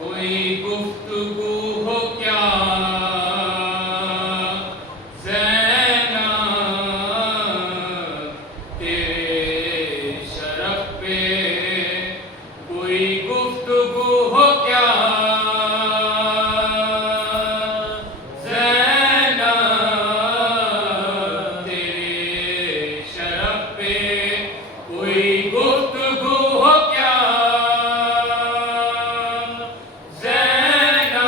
कोई गुफ्तगू हो क्या ज़ैना तेरे शरफ पे, कोई गुफ्तगू हो क्या ज़ैना तेरे शरफ पे, कोई गुफ्तगू हो क्या ज़ैना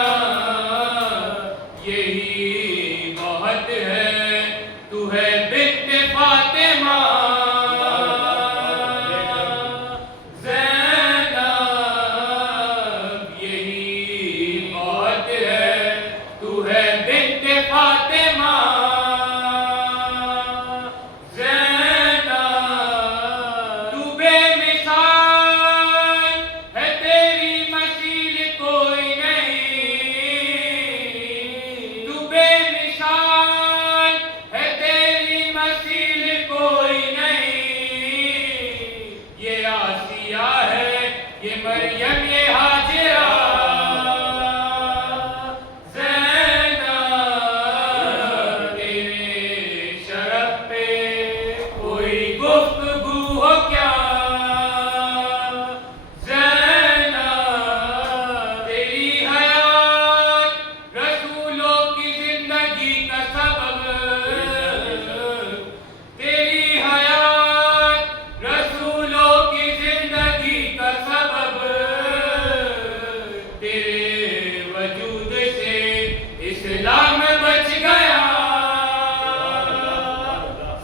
इस्लाम बच गया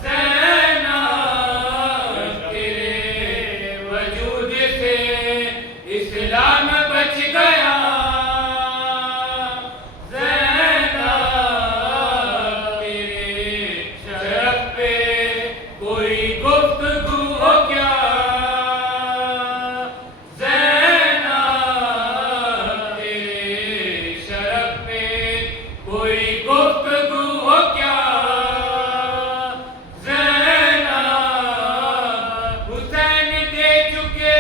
ज़ैनब तेरे वजूद से इस्लाम बच गया ज़ैनब तेरे शरफ पे कोई गुफ्तगू हो क्या ज़ैनब तेरे शरफ पे कोई गुफ्तगू हो क्या ज़ैनब हुसैन दे चुके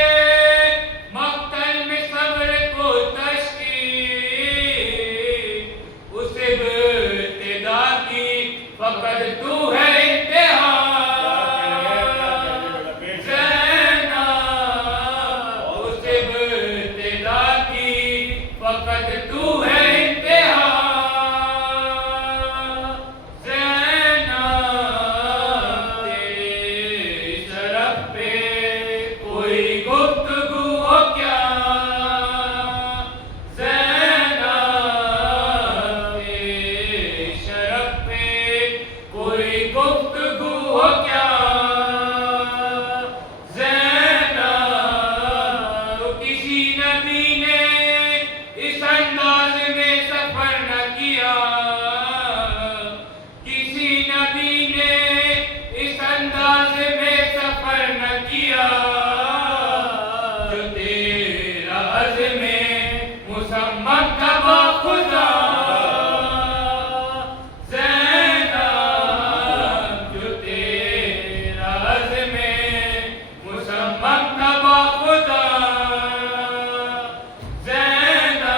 मक्तल में सब्र को तशकील उस इब्तिदा की फकत तू है इंतहा ज़ैनब उस इब्तिदा की फकत तू है इंतहा ज़ैनब तेरे शरफ पे कोई गुफ्तगू हो क्या ज़ैनब तेरे शरफ पे कोई गुफ्तगू हो क्या ज़ैनब किसी नबी ने इस अंदाज में सफर न किया किसी नबी ने इस अंदाज में सफर न किया जो तेरा अज़्म मुसम्मम था बाखुदा ज़ैनब जो तेरा अज़्म मुसम्मम था बाखुदा ज़ैनब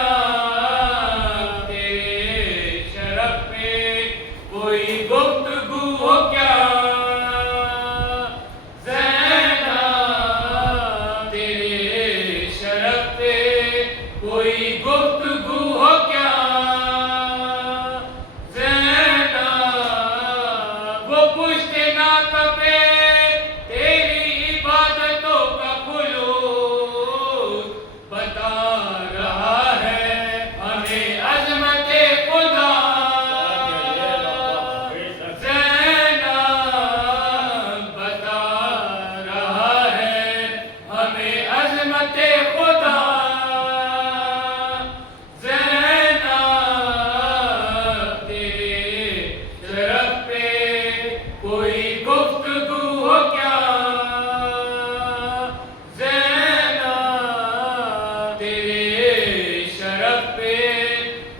तेरे शरफ पे कोई गुफ्तगू हो क्या ज़ैनब तेरे शरफ पे कोई गुफ्तगू हो क्या ज़ैनब वो पुश्ते ना कपे तेरी इबादतों का खुलूस बता रहा है हमें अज़मते खुदा ज़ैनब बता रहा है हमें अज़मते खुदा ज़ैनब तेरे शरफ पे कोई गुफ्तगू हो क्या ज़ैनब तेरे शरफ पे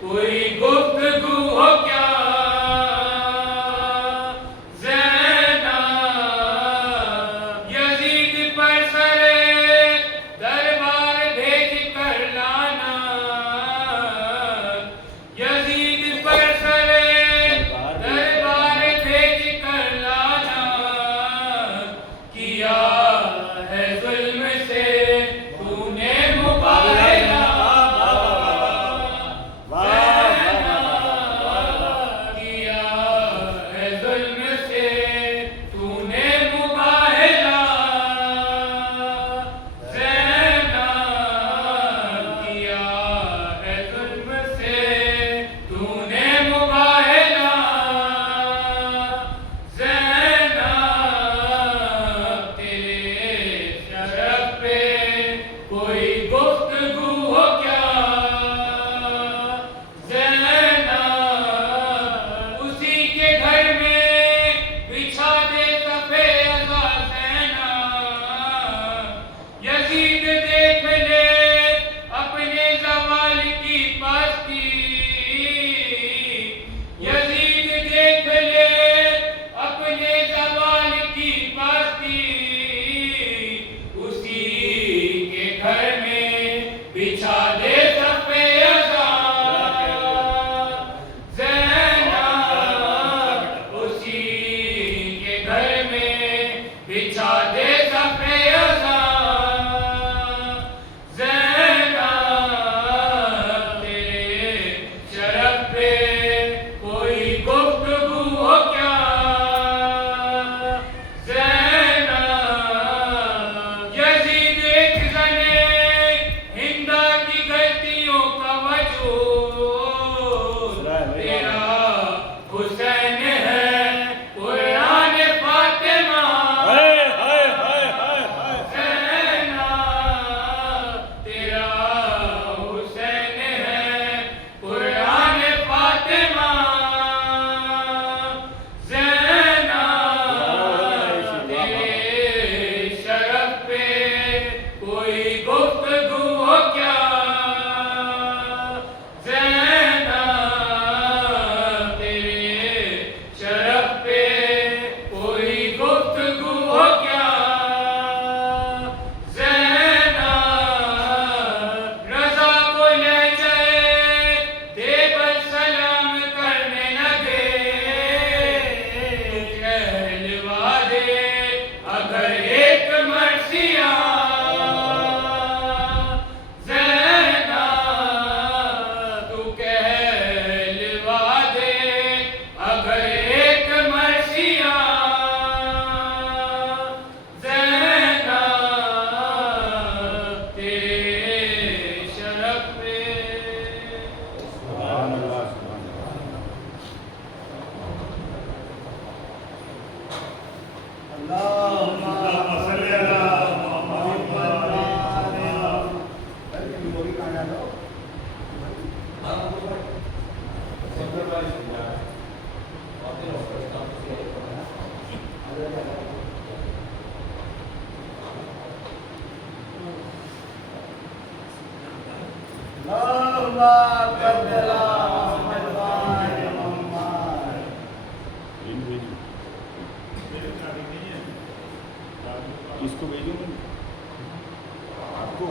कोई गुफ्तगू हो क्या ज़ैनब यज़ीद पर सरे दरबार भेज कर लाना यज़ीद पर सरे दरबार भेज कर लाना किया है जुल्म से तूने मुबारला किया है जुल्म से तूने मुबारला ज़ैनब किया है जुल्म से तूने मुबारला ज़ैनब तेरे शरफ पे कोई गुफ्तगू हो क्या ज़ैनब उसी के घर में बिछा दे सफ़े अज़ा ज़ैनब यज़ीद देख ले अपने ज़वाल की पस्ती किसको भेजूं मैं? आपको?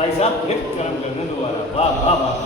भाई साहब लिफ्ट गरम करना दोबारा। वाह वाह वाह।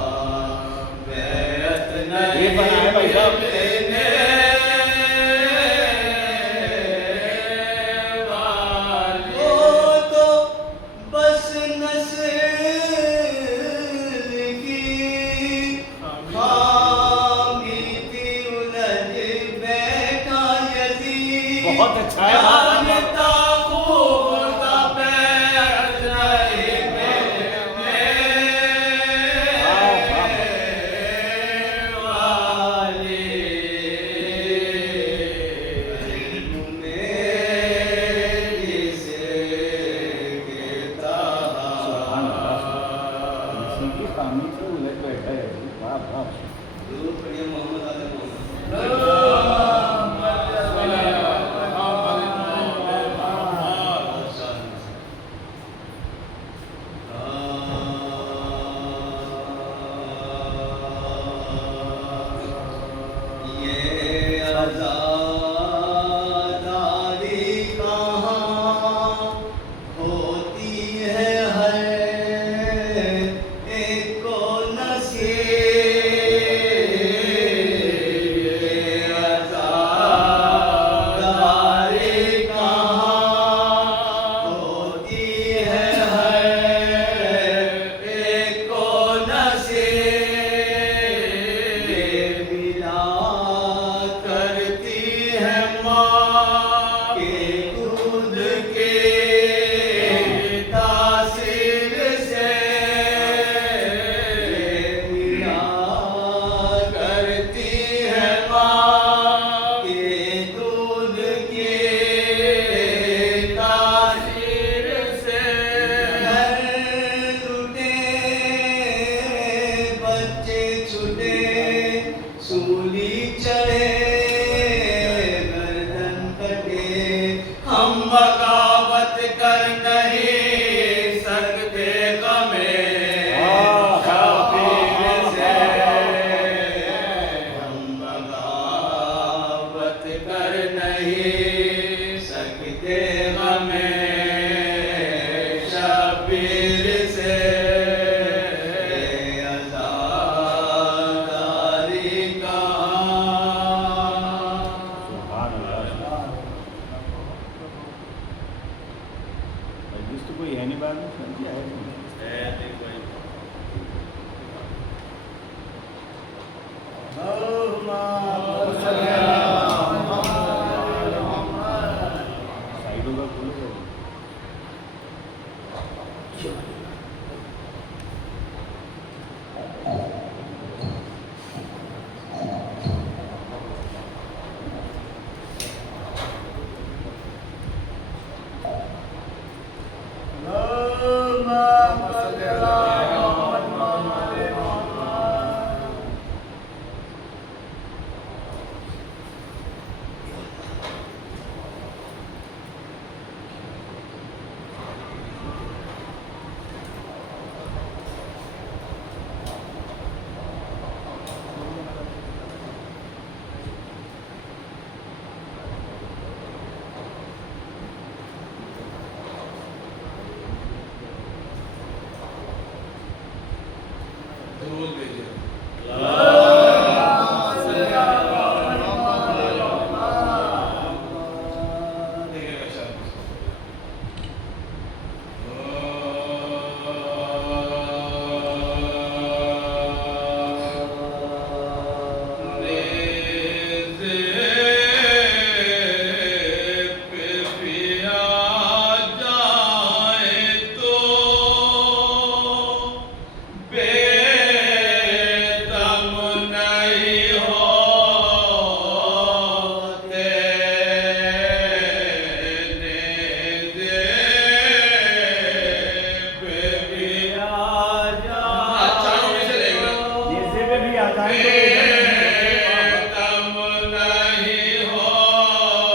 भी आ जाए तो तम नहीं होते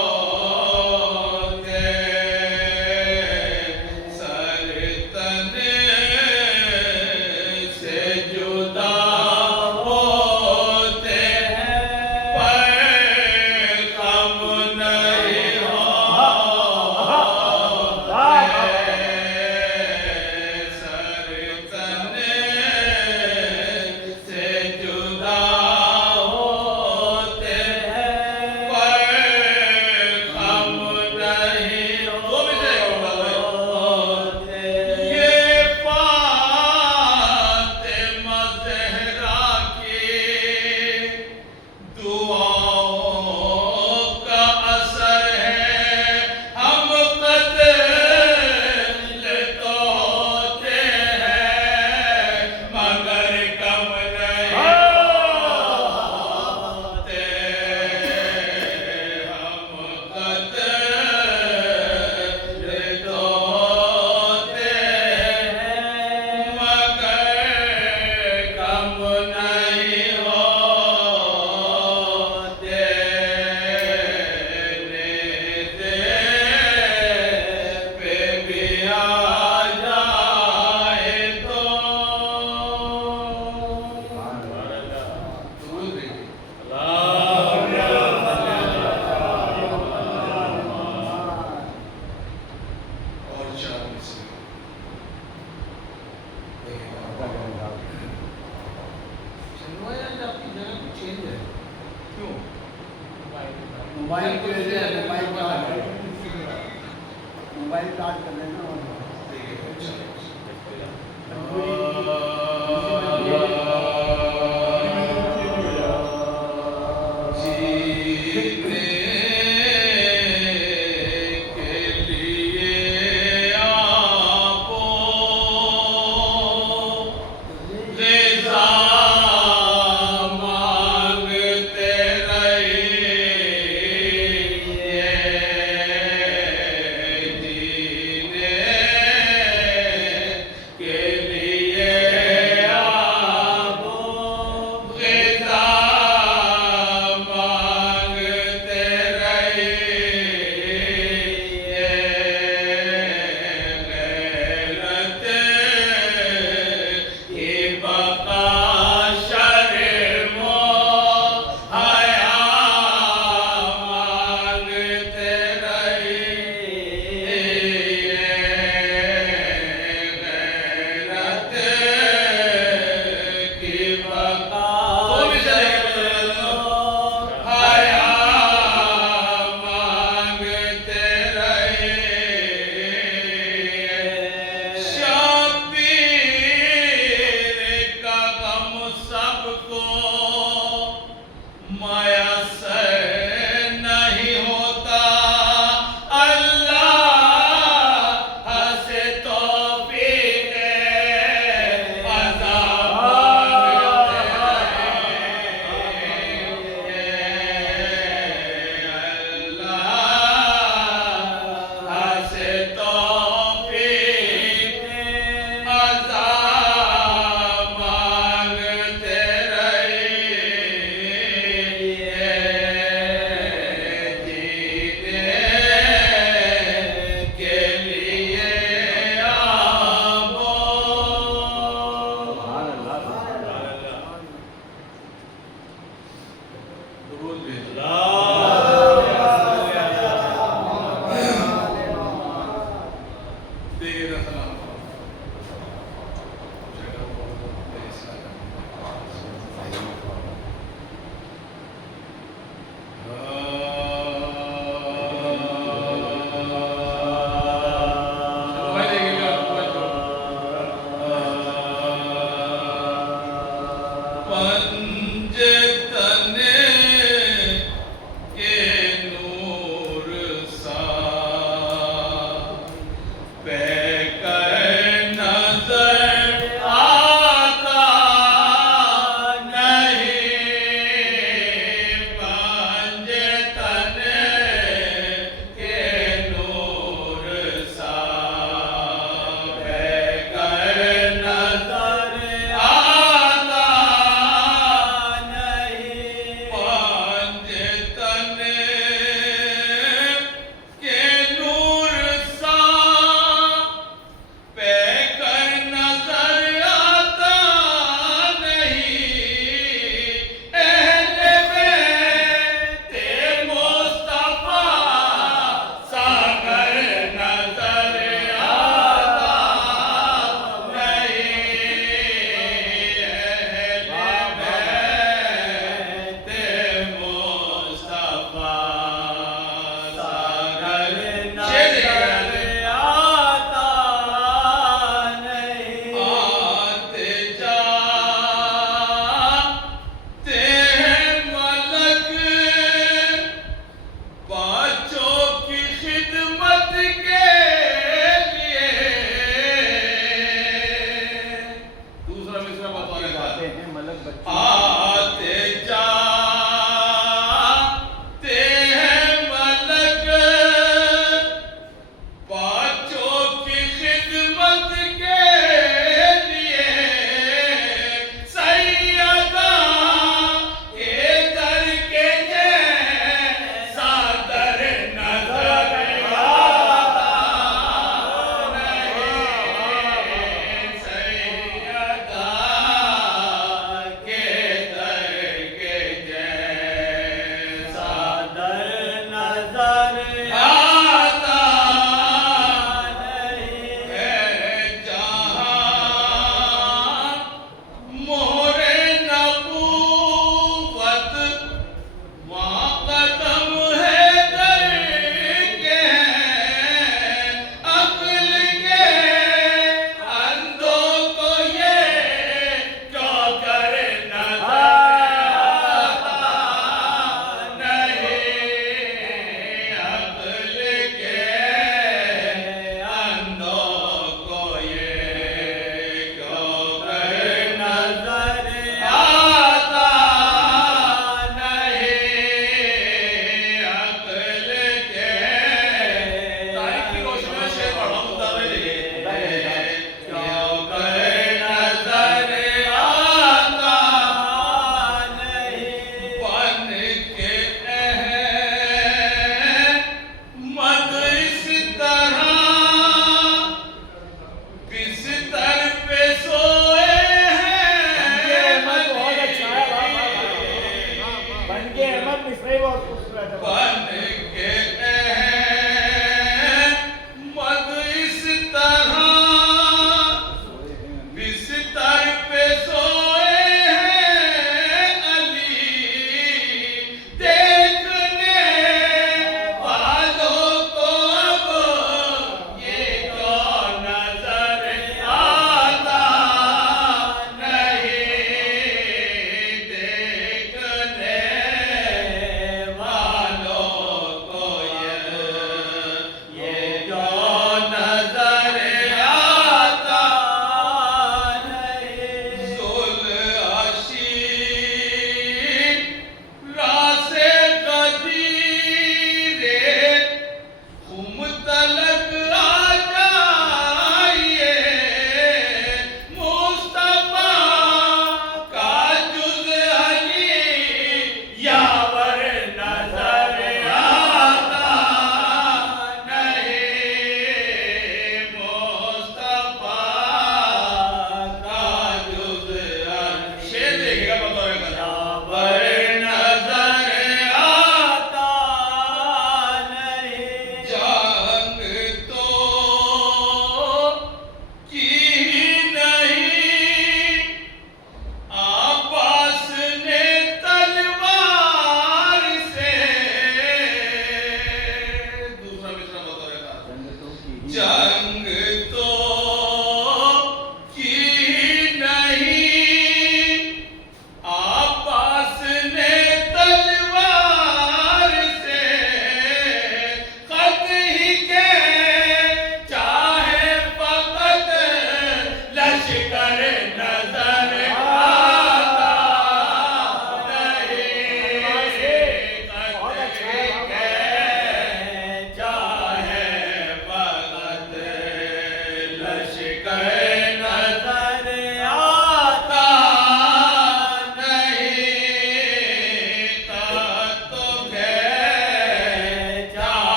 सर तने से जुदा होते हैं पर कम नहीं सर तने से जुदा होते हैं पर कम नहीं होते ये फातिमा ज़हरा की दुआओं का असर है हम कत्ल तो होते हैं मगर कम नहीं होते हम कत्ल तो होते हैं मगर कम नहीं होते पे भी आ जाए तो और चार मिसरे आपकी जगह कुछ चेंज है क्यों मोबाइल के लिए मोबाइल चार्ज कर लेना और जीने के लिए आपको ग़िज़ा मांगते रहिए जीने के लिए आपको ग़िज़ा मांगते रहिए गैरत की बका शर्मो हया मांगते रहिए गैरत की बका हया मांगते रहिए शबीर का गम सबको मयस्सर नहीं होता अल्लाह से तौफीक अज़ा मांगते रहिए अल्लाह से तौफीक अज़ा मांगते रहिए जीने के लिए आपको दुरूद भेजो तेरा सलाम पंज तने आते जाते हैं मलक पांचों की खिदमत के लिए सैयदा के दर के जैसा दर नजर आता नहीं सैयदा के दर के जैसा दर नजर आता नहीं है जहां मोहरे नबूवत वहाँ कदम है दर के अक्ल के अंधों को ये क्यों कर नजर आता नहीं अक्ल के अंधों को ये क्यों कर नजर आता नहीं अक्ल के तारीख की रोशनी में शेर पढ़ा मुताबिक क्यों कर नजर आता नहीं बन के अहमद इस तरह बिस्तर पे सोए हैं बहुत अच्छा है, वाह, वाह, वाह, वाह। बन के अहमद मिश्रा ही बहुत खूबसूरत है। बन के अहमद इस तरह बिस्तर पे सोए हैं अली देखने वालों को अब ये क्यों नजर आता नहीं देखने वालों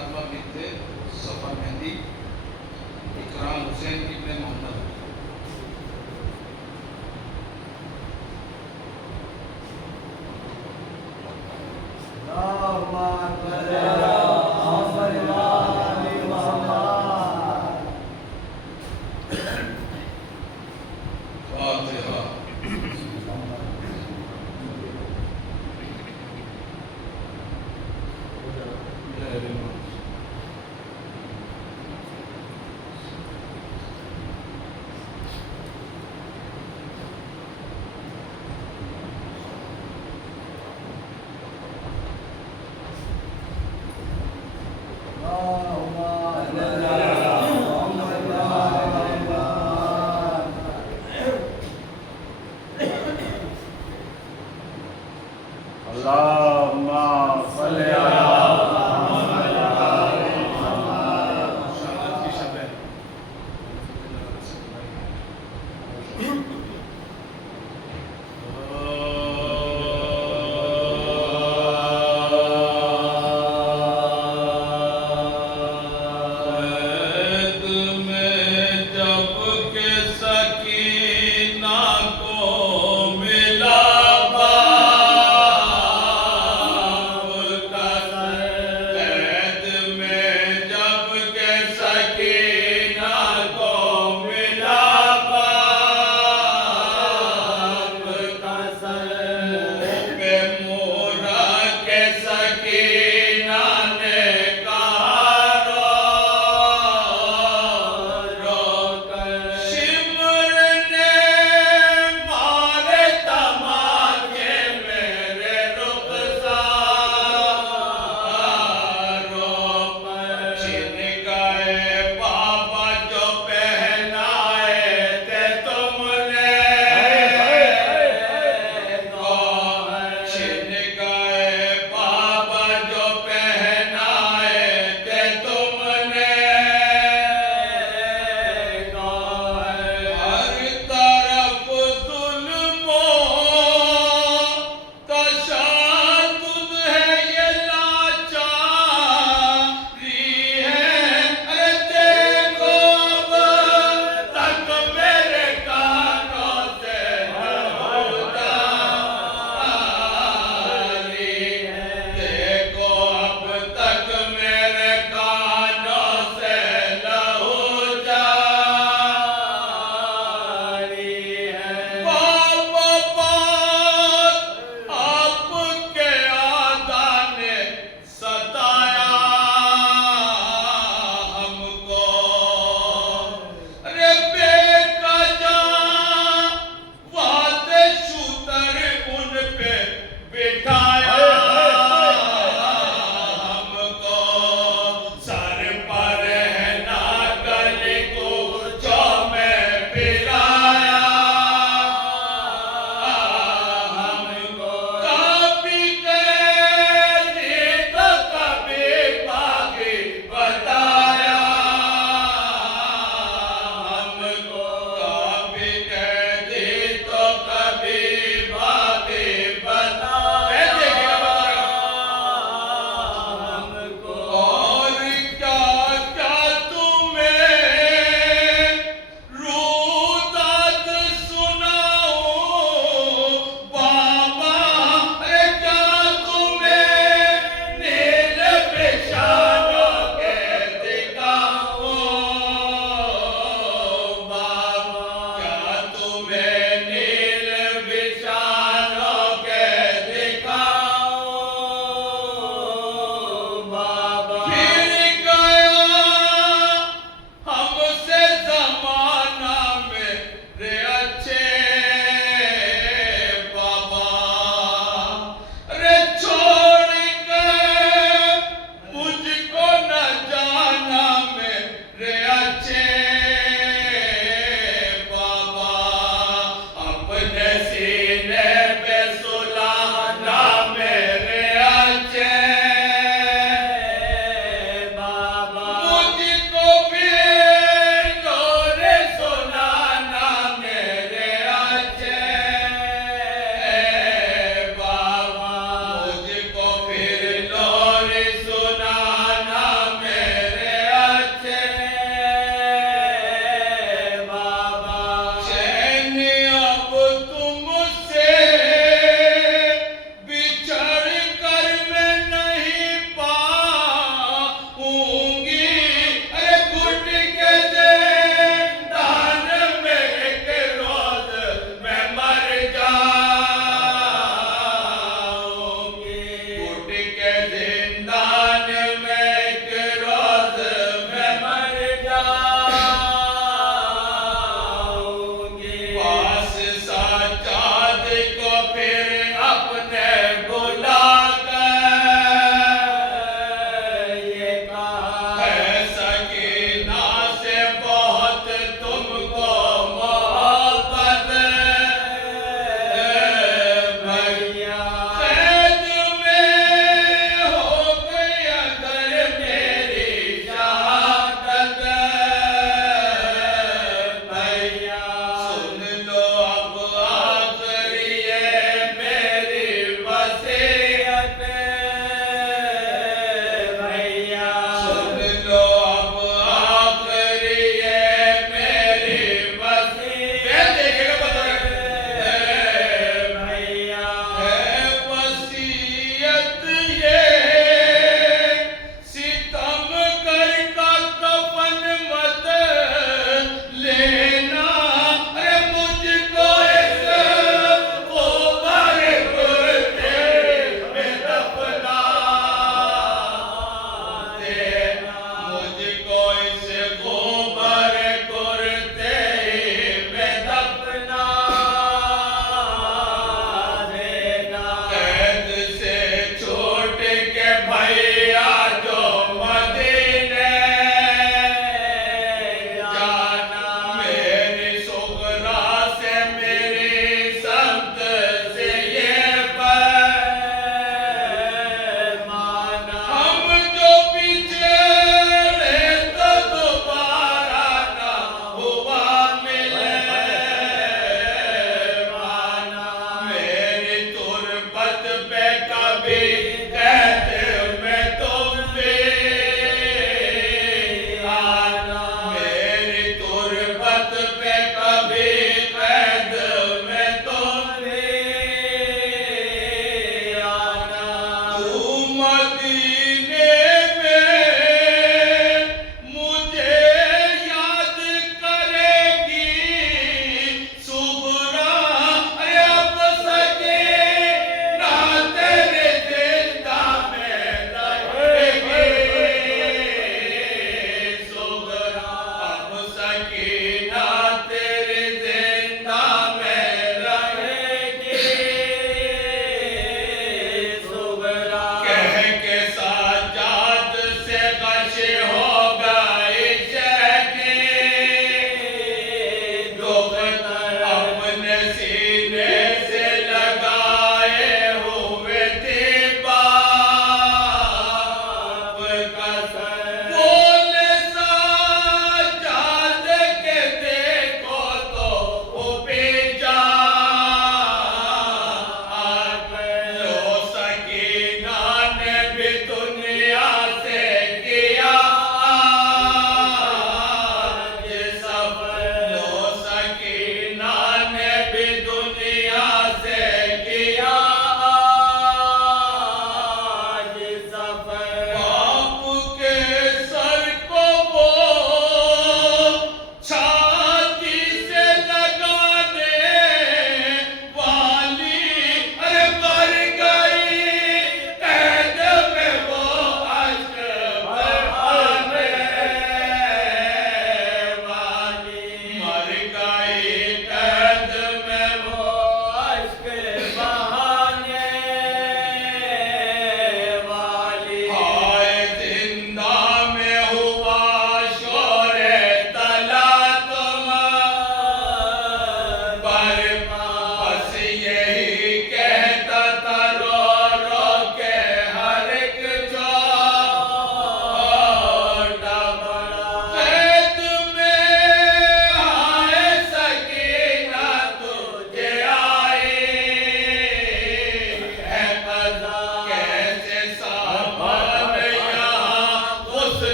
खातमा बिनते सफर मेहंदी, इकराम हुसैन इब्ने मोहम्मद। फातिहा।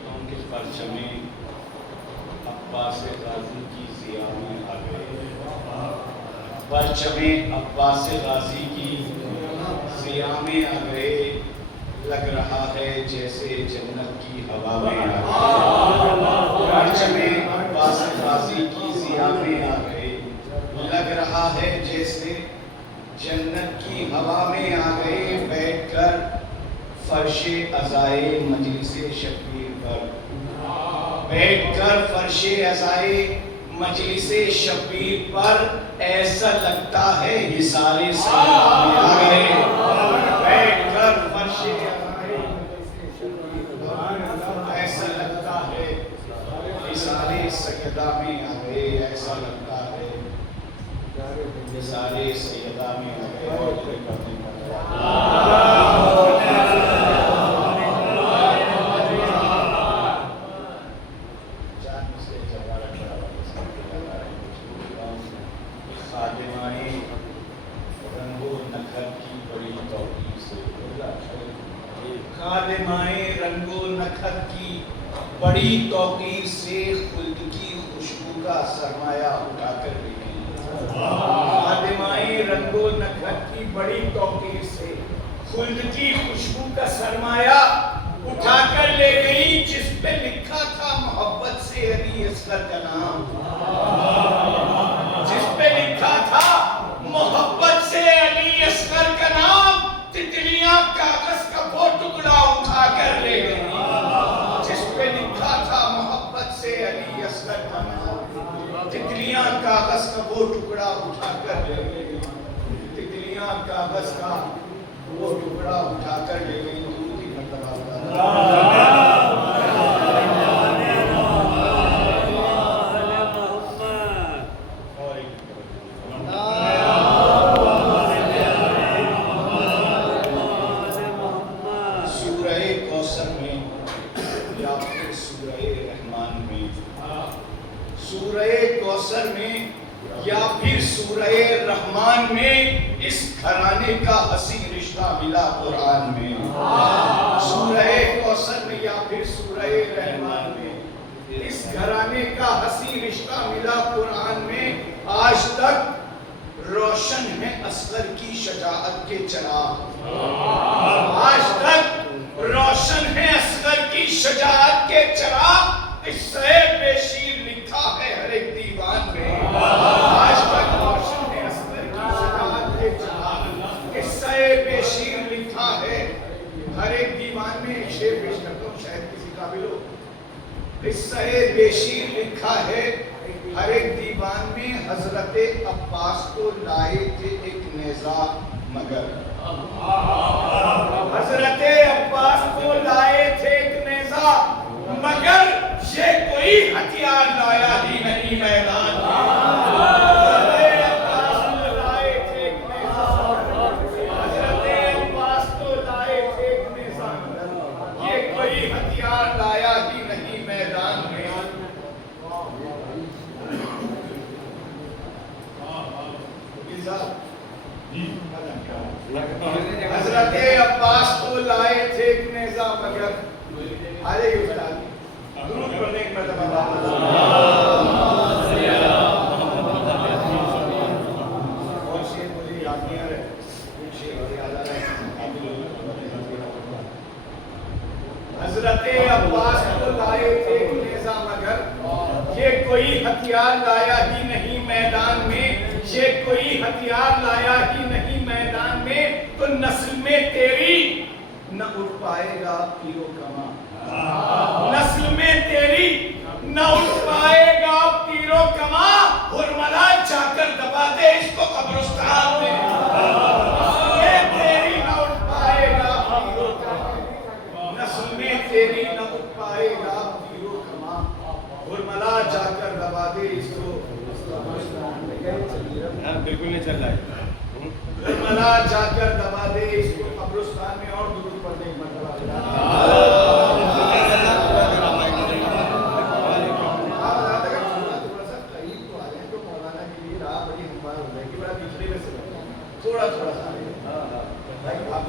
बेटों के परचमे अब्बास गाजी की ज़िया में आ गए। परचमे अब्बास गाजी की ज़िया में आ गए, लग रहा है जैसे जन्नत की हवा में आ गए। परचमे अब्बास गाजी की ज़िया में आ गए, लग रहा है जैसे जन्नत की हवा में आ गए। बैठकर फर्शे अज़ाए मजलिसे शब्बीर पर, बैठकर फर्शे अज़ाए मजलिसे शब्बीर पर, ऐसा लगता है हिसारे सैयदा में आ गए। बैठकर फर्शे अज़ाए मजलिसे शब्बीर पर, ऐसा लगता है हिसारे सैयदा में आ गए। ऐसा लगता है हिसारे सैयदा में आ गए। और करने खादिमाए रंगो नखत की बड़ी तौकीर से खुल्द की खुशबू का सरमाया उठाकर ले गई। खादिमाए रंगो नखत की बड़ी तौकीर से खुल्द की खुशबू का सरमाया उठाकर ले गई, जिस पे लिखा था मोहब्बत से अली असगर का नाम। जिस पे लिखा था मोहब्बत से अली असगर का नाम, तितलियां कागज का वो टुकड़ा उठा कर ले गई। जिस पे लिखा था मोहब्बत से अली असगर का नाम, तितलियां कागज का वो टुकड़ा उठा कर ले गई। तितलियां कागज का वो टुकड़ा उठा कर ले गई। दूसरी मर्तबा या फिर सूरह रहमान में इस घराने का हसी रिश्ता मिला कुरान में। सूरह कौसर में या फिर सूरह रहमान में इस घराने का हसी रिश्ता मिला कुरान में। आज तक रोशन है असगर की शजाअत के चिराग। आज तक रोशन है असगर की शजाअत के चिराग। इससे बेशीर लिखा है हर एक दीवान में। आज तक रोशन है असगर की शजाअत के चिराग। इससे बेशीर लिखा है हर एक दीवान में। एक शेर पेश करता हूँ, शायद किसी काबिल हो। इससे बेशीर लिखा है हर एक दीवान में। हजरते अब्बास को लाए थे एक नेज़ा मगर। हजरते अब्बास को लाए थे एक नेज़ा मगर, ये कोई हथियार लाया ही नहीं मैदान में। हजरते अब्बास को लाए थे एक नेज़ा, हजरते अब्बास को लाए थे एक नेज़ा मगर, ये कोई हथियार लाया ही नहीं मैदान में। हजरते अब्बास को लाए थे एक नेज़ा मगर। अरे उस्ताद दुरूद पढ़ने की मर्तबा और शेर मुझे याद नहीं आ रहा है। शेर मुझे याद आ रहा है। हजरते अब्बास को लाए थे एक नेज़ा मगर, ये कोई हथियार लाया ही नहीं मैदान में। ये कोई हथियार लाया ही नहीं मैदान में। तो नस्ल में तेरी न उठ पाएगा पीरो कमा। नस्ल में तेरी न उठ पाएगा पीरो कमा। हुरमला जाकर दबा दे इसको कब्रिस्तान में। ये तेरी न उठ पाएगा पीरो कमा। नस्ल में तेरी न उठ पाएगा पीरो कमा। हुरमला जाकर दबा दे इसको। बिल्कुल नहीं चल रहा है। हुरमला जाकर दबा दे इसको कब्रिस्तान में। और दुरूद पढ़ने की मर्तबा थोड़ा थोड़ा सा भाई आप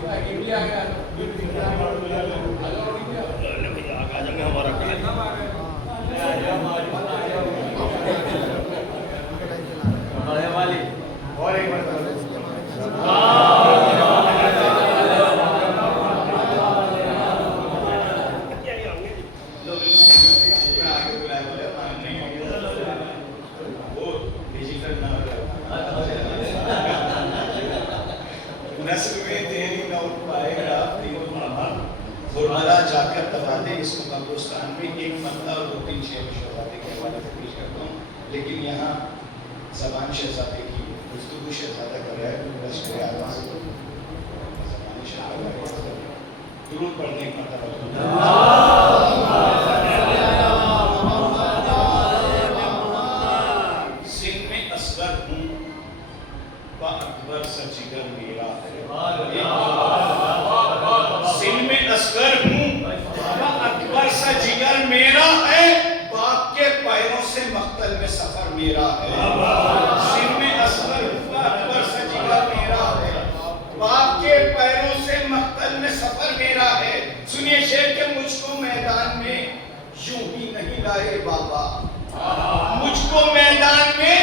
है इसको कब्रिस्तान में एक मरतबा और 2-3 शेर शहजादे के हवाले से पेश करता हूँ, लेकिन यहाँ ज़बान शहजादे की गुफ्तगू शहजादा कर रहा है, लश्कर आज़म से ज़बान शहजादा दुरूद पढ़ने का मतलब सिन में असगर हूँ अकबर सचिगर मेरा है, सिन में असगर हूँ अकबर सा जिगर मेरा है, बाप के पैरों से मख्तल में सफर मेरा है। सिन में असगर हूँ अकबर सा जिगर मेरा है, बाप के पैरों से मख्तल में सफर मेरा है। सुनिए शेर के मुझको मैदान में यूं ही नहीं लाए बाबा, मुझको मैदान में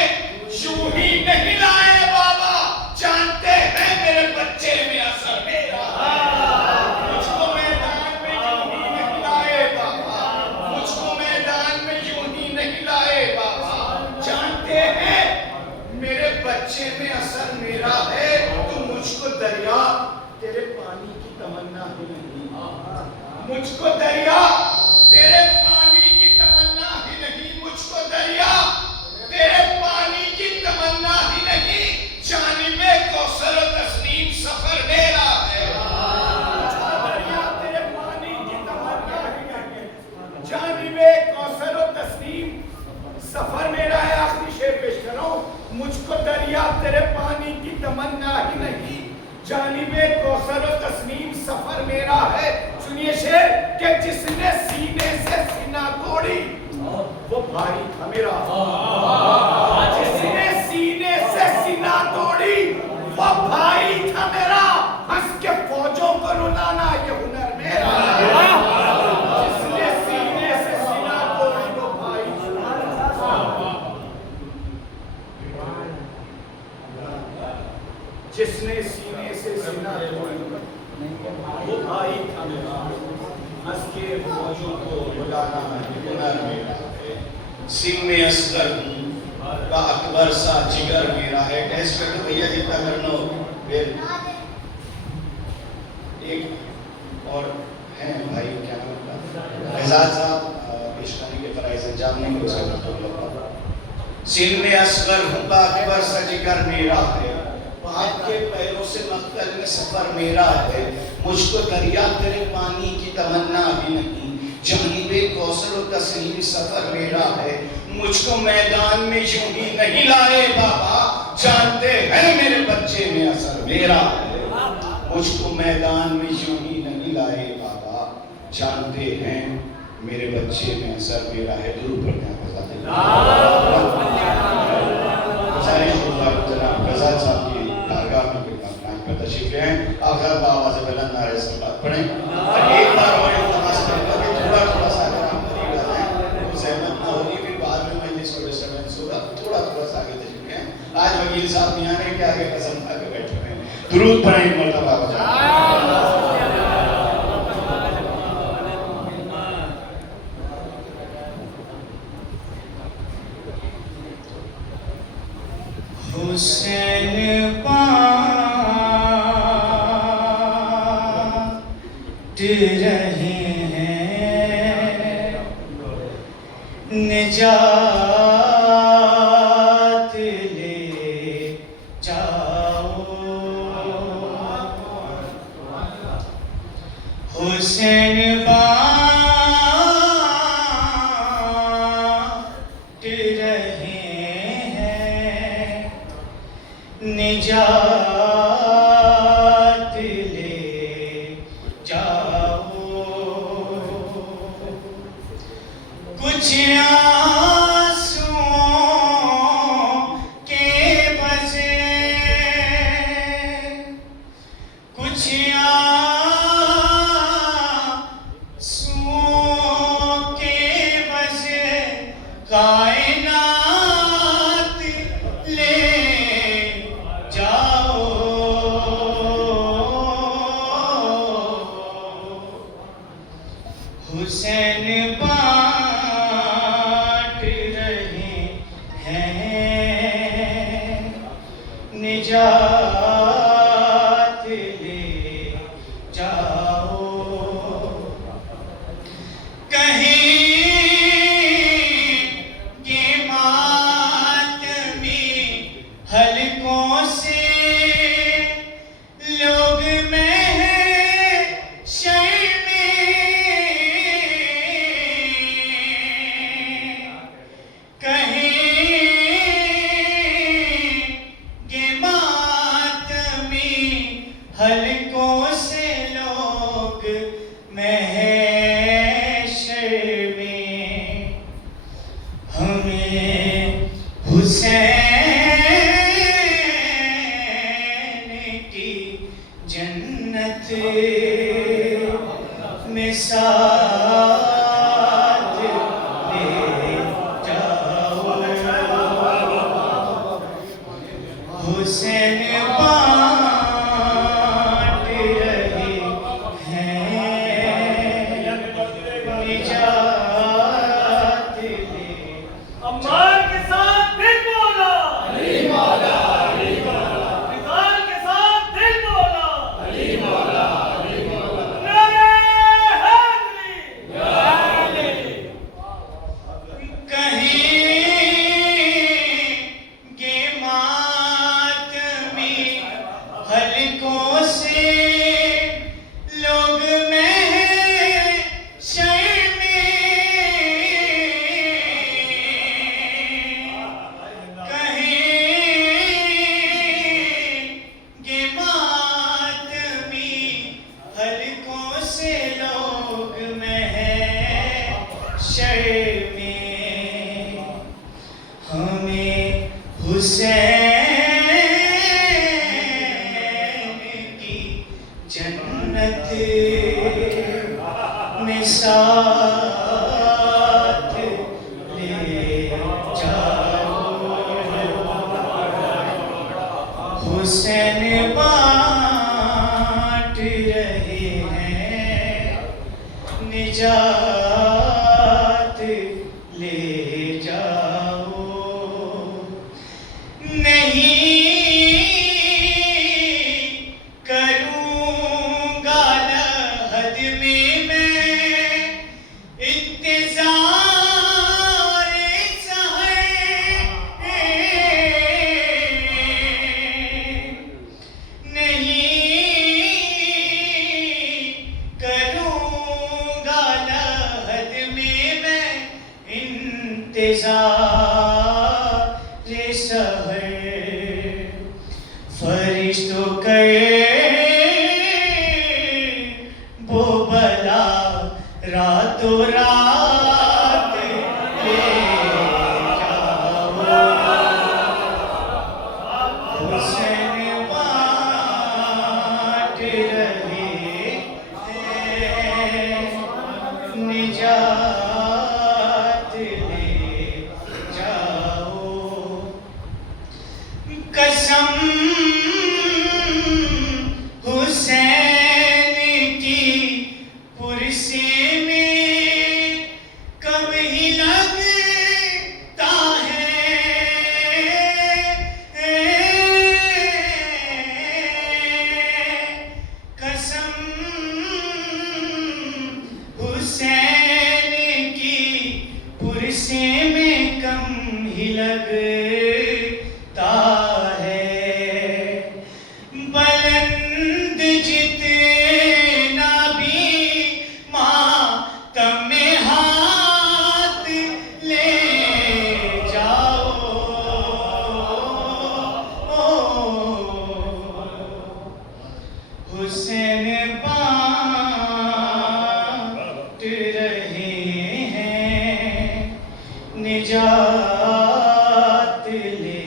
यूं ही नहीं लाए बाबा, जानते हैं मेरे बच्चे में असर मेरा है। मुझको मैदान में यूं ही नहीं लाए बाबा, मुझको मैदान में यूं ही नहीं लाए बाबा, जानते हैं मेरे बच्चे में असर मेरा है। तो मुझको दरिया तेरे पानी की तमन्ना ही नहीं, मुझको दरिया तेरे पानी की तमन्ना ही नहीं, मुझको दरिया तेरे पानी की तमन्ना ही नहीं, जानिबे कौसर और तस्नीम सफर मेरा है। मुझको दरिया तेरे पानी की तमन्ना ही नहीं, जानिबे कौसर और तस्नीम सफर मेरा है। आखिरी शेर पेश कर रहा हूं, मुझको दरिया तेरे पानी की तमन्ना ही नहीं, जानिबे कौसर और तस्नीम सफर मेरा है। सुनिए शेर कि जिसने सीने से सीना तोड़ी वो भाई था मेरा, जिसने सीने से सीना तोड़ी वो भाई था मेरा, हंस के फौजों को रुलाना ये हुनर मेरा है। जिसने सीने से सीना तोड़ी वो भाई था, जिसने सीने से सीना तोड़ी वो भाई था मेरा, हंस के फौजों को रुलाना ये हुनर मेरा है। सिन में असगर हूँ का अकबर सा जिगर मेरा है। टेस्ट कर तो भैया जितना करना हो। फिर एक और हैं भाई क्या नाम है एजाज साहब पेशकारी के फराइज अंजाम नहीं हो सकता। सिन में असगर हूँ का अकबर सा जिगर मेरा है, बाप के पैरों से मख्तल में सफर मेरा है। मुझको दरिया तेरे पानी की तमन्ना भी नहीं, जानिबे कौसर और तस्नीम सफर मेरा है। मुझको मैदान में यूं ही नहीं लाए बाबा, जानते हैं मेरे बच्चे में असर मेरा है। मुझको मैदान में यूं ही नहीं लाए बाबा, जानते हैं मेरे बच्चे में असर मेरा है। दुरूद पढ़ते हैं गज़ाल साहब की बारगाह में तशरीफ ले आए। आखिर आवाज़ बुलंद नारे सलावत पढ़ें। एक बार और इल्तिमास करूंगा कि थोड़ा सा अगर आप करीब आ जाएं तो सहमत ना होगी, फिर बाद में मजलिस को डिस्टर्बेंस होगा। थोड़ा सा आगे तशरीफ ले आए। आज वकील साहब नहीं आ रहे कि आगे कसम खा के बैठे हुए हैं। दुरूद पढ़ें एक मरतबा हुसैन रहे हैं निजात ले जाओ, हुसैन बाँट रहे हैं निजात ले जाओ। कुछ आंसुओं के बसे, कुछ आंसुओं के बसे कायनात ले जाओ। हुसैन बाँट रहे हैं निजात ले जाओ। हमें हुसैन की जन्नत में साथ ले जाओ। हुसैन बांट रहे हैं निजात ले। अम्मार के साथ दिल बोला, अली मौला, अली मौला। निज़ार के साथ दिल बोला, अली मौला, अली मौला। नारे हैदरी, या अली। कहेंगे मातमी हलकों से लोग महशर में। कहेंगे मातमी हलकों से लोग महशर में। हमें हुसैन की जन्नत में साथ ले जाओ। हुसैन बांट रहे हैं निजात ले जाओ। नहीं करूँगा लहद में मैं इंतज़ार सहर। नहीं करूँगा लहद में मैं इंतज़ार सहर। फरिश्तों के वो बला रातों रात ले जाओ। हुसैन बांट रहे हैं निजात ले जाओ। कसम हुसैन की पुरसे में कब ही लगता है। कसम हुसैन की पुरसे में कम ही लगता है। बुलंद जितना भी मातम में हाथ ले जाओ। हुसैन बांट रहे हैं निजात ले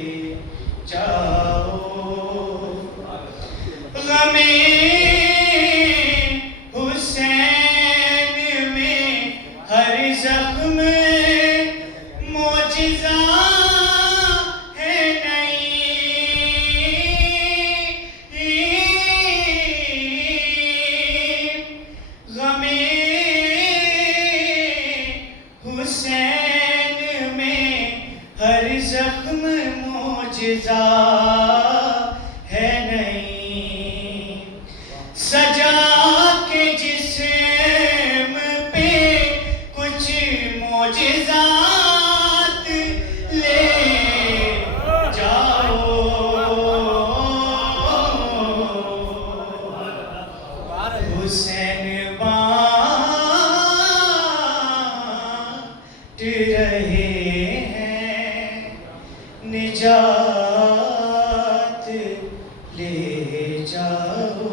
जाओ। गमे हुसैन में हर जख्म मौजिज़ा है नई। गमे हुसैन में हर जख्म मौजिज़ा है नहीं। सजा के जिस्म पे कुछ मौजिज़ात ले जाओ। हुसैन बांट रहे हैं निजात ले जाओ।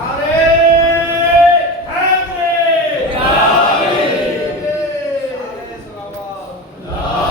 नारे हैदरी नारे सलावत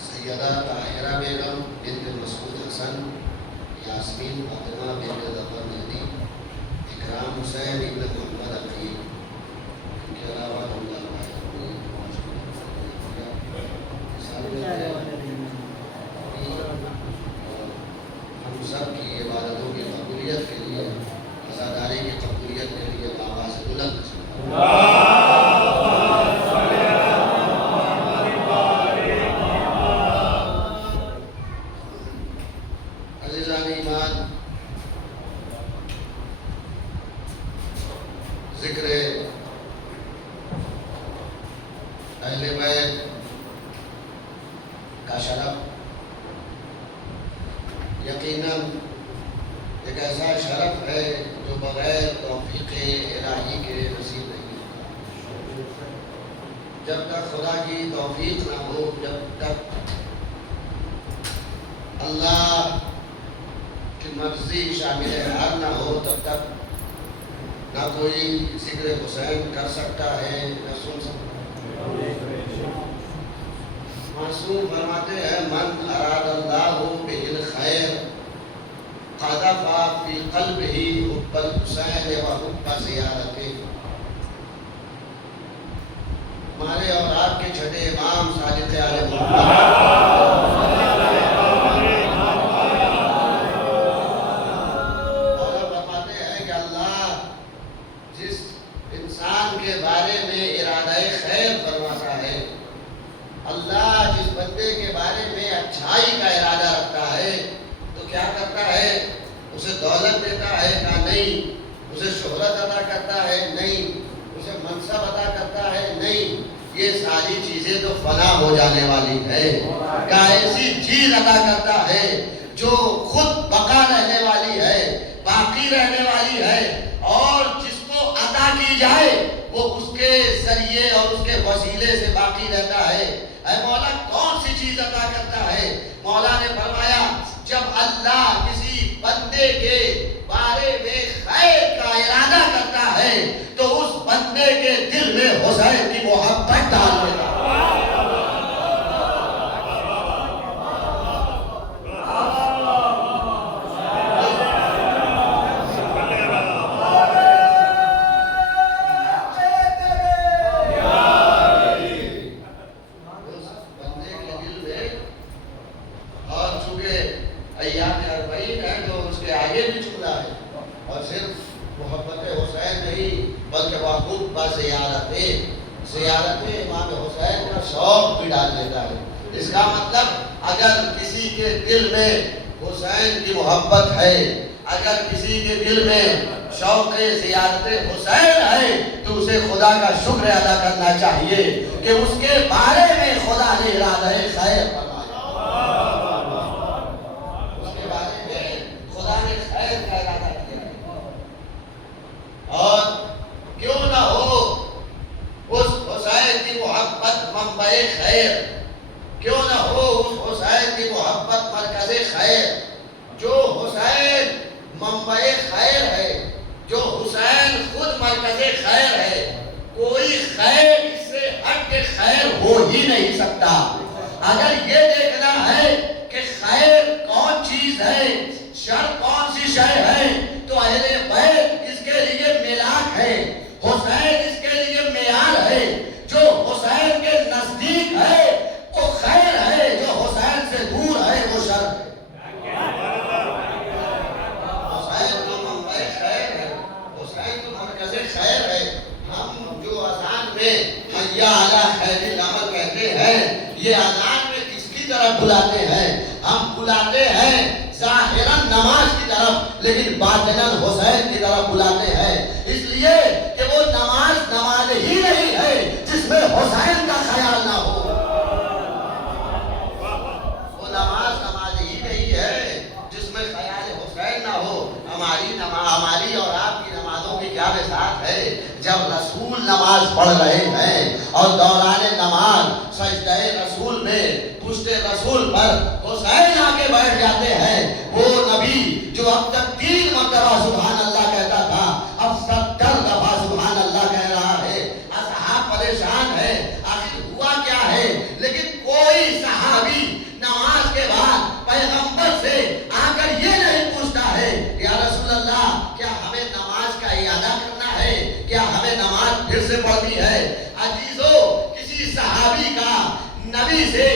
सैयदा ताहिरा बेगम बिन्त मसूद हसन, यास्मीन फातिमा बिन्त ज़फ़र मेहदी, इकराम हुसैन इब्न मोहम्मद अकील, इनके अलावा दुल्ला भाई हम सब की इबादतों की कबूलियत के लिए, अज़ादारी की कबूलियत के लिए बाबा से बुलंद यकीनन एक ऐसा शरफ है जो बगैर तौफीक इलाही के नसीब नहीं होता। जब तक खुदा की तौफीक ना हो, जब तक अल्लाह की मर्जी शामिल हाल ना हो, तब तक ना कोई जिक्र हुसैन कर सकता है, न सुन सकता है। मासूम फरमाते हैं, मन अरादल्लाहु बिहिल खैर क़ज़फ़ा फ़ी क़ल्बिही हुब्बल हुसैन व हुब्ब ज़ियारतिही। हमारे और आपके छठे इमाम सादिक़ आले मोहम्मद फरमाते हैं कि अल्लाह जिस इंसान के बारे में इरादा खैर फरमाता है, अल्लाह जिस बंदे के बारे में अच्छाई का इरादा रखता है, तो क्या करता है? उसे दौलत देता है का नहीं, उसे शोहरत अदा करता है नहीं, उसे मनसब अदा करता है नहीं। ये सारी चीजें तो फना हो जाने वाली है। क्या ऐसी चीज अदा करता है जो खुद बका रहने वाली है, बाकी रहने वाली है, और जिसको अदा की जाए वो उसके जरिए और उसके वसीले से बाकी रहता है। ऐ मौला, कौन सी चीज अदा करता है? मौला ने फरमाया, जब अल्लाह किसी बंदे के बारे में खैर का इरादा करता है तो उस बंदे के दिल में हुसैन की मोहब्बत डाल देता है। इसका मतलब अगर किसी के दिल में हुसैन की मोहब्बत है, अगर किसी के दिल में शौक़ ज़ियारत हुसैन है, तो उसे खुदा का शुक्र अदा करना चाहिए कि उसके बारे में खुदा ने इरादा खैर फरमाया, उसके बारे में खुदा ने खैर का इरादा किया। और क्यों ना हो उस हुसैन की मोहब्बत मंबए खैर, क्यों ना हो उस हुसैन की मोहब्बत मरकज़े खैर। जो हुसैन मंबए खैर है, जो हुसैन खुद मरकज़े खैर है, कोई खैर इससे हट के खैर हो ही नहीं सकता। अगर ये देखना है कि खैर कौन चीज है, शर कौन सी शय है, तो अहले बैत इसके लिए मिलाक है, हुसैन इसके लिए मेयार है। जो हुसैन के नजदीक है वो खैर है, जो हुसैन से दूर है वो शर है। हुसैन तो मंबए खैर है, हुसैन तो मरकज़े खैर है। हम जो अज़ान में हय्या अला खैरिल अमल कहते हैं, ये अज़ान में किसकी तरफ बुलाते हैं? हम बुलाते हैं ज़ाहिरन नमाज की तरफ, लेकिन बातिनन हुसैन की तरफ बुलाते हैं, इसलिए कि वो नमाज नमाज ही नहीं है जिसमें हुसैन का ख्याल ना हो। वो नमाज नमाज ही नहीं है जिसमें ख्याल हुसैन ना हो। हमारी और आपकी नमाजों की क्या मिसाल है? जब रसूल नमाज पढ़ रहे हैं और दौराने नमाज सजदे रसूल में पुश्ते रसूल पर हुसैन आके बैठ जाते हैं। वो नबी जो अब तक 3 मरतबा सुभान अल्लाह कहता था, अब 70 दफा सुभान अल्लाह कह रहा है। असहाब परेशान है, आखिर हुआ क्या है? लेकिन कोई सहाबी नमाज के बाद पैगंबर से आकर ये नहीं पूछता है, या रसूल अल्लाह, क्या हमें नमाज का इयादा करना है? क्या हमें नमाज फिर से पढ़नी है? अजीजों, किसी सहाबी का नबी से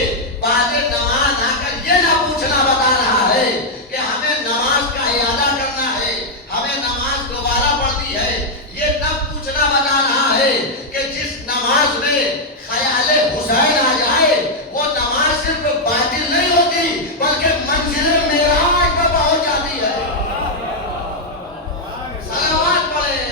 बाद नमाज आकर ये ना पूछना बता रहा है कि हमें नमाज का इयादा करना है, हमें नमाज दोबारा पढ़नी है। ये तब पूछना बता रहा है कि जिस नमाज में ख्याल हुसैन आ जाए, वो नमाज सिर्फ बातिल नहीं होती बल्कि मंजिल मेराज पर पहुंच जाती है। सलावत पढ़े।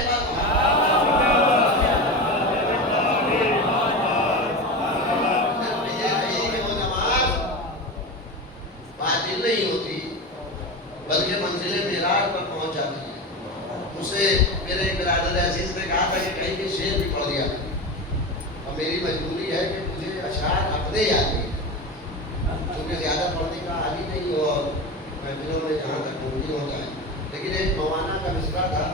हासिल नहीं होती, बल्कि मंजिलें मेराज पर पहुंच जाती हैं। मुझसे मेरे एक बिरादर अजीज ने कहा था कि कहीं के शेर भी पढ़ दिया, और मेरी मजबूरी है कि मुझे अशआर अपने याद नहीं, क्योंकि ज़्यादा पढ़ने का हाल ही नहीं और महफिलों में जहाँ तक मुमकिन होता है। लेकिन एक मवाना का मिसरा था,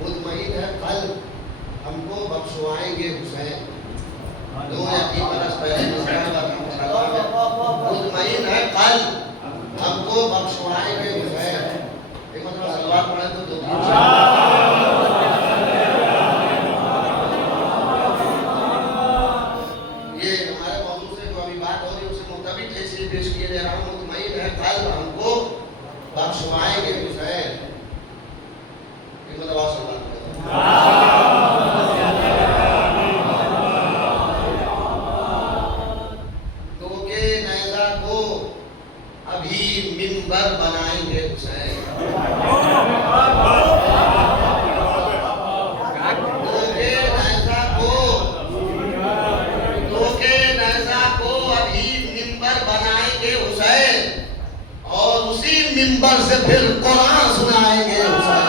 मुतमईन है कल हमको बख्शवाएंगे हुसैन। 2 या 3 बरस पहले मिसरा का मुतमईन है कल हमको बख्शवाएंगे हुसैन। एक मतलब सलवार पढ़े तो 2 ये हमारे मौजूद से जो अभी बात हो रही है उससे मुताबिक ऐसे पेश किए जा रहा हूँ। मुतमईन है कल हमको बख्शवाएंगे हुसैन। एक मतलब सलवार मिंबर बनाएंगे हुसैन। धोखे नैज़ा को अभी मिंबर बनाएंगे हुसैन, और उसी मिंबर से फिर कुरान सुनाएंगे हुसैन।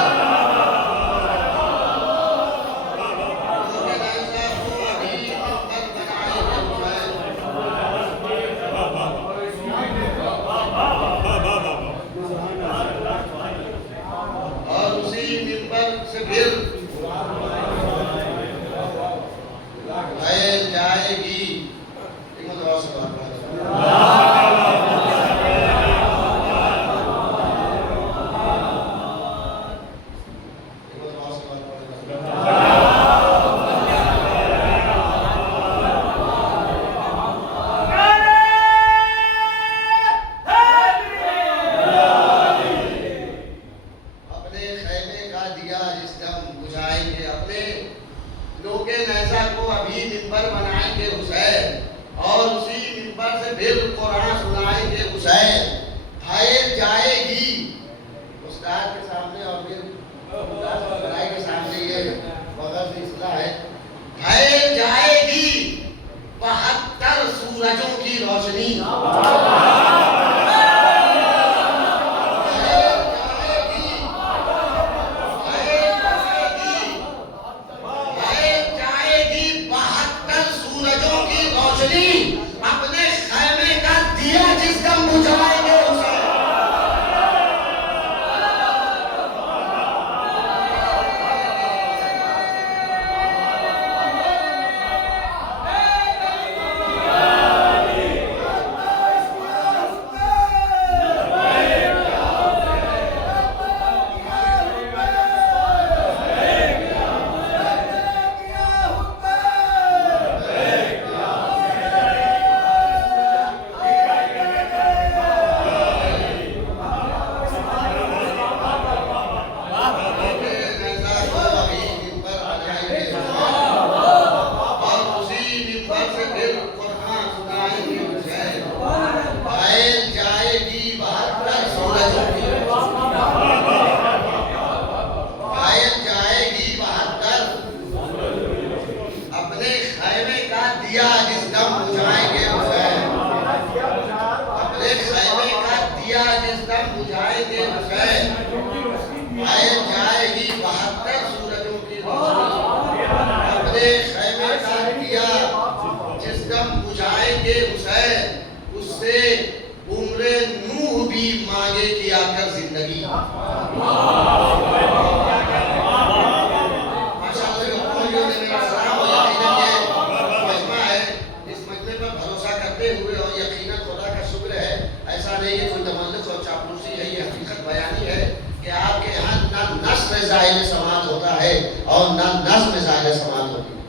और ना नस्म ज़ाहिर समाज होती है।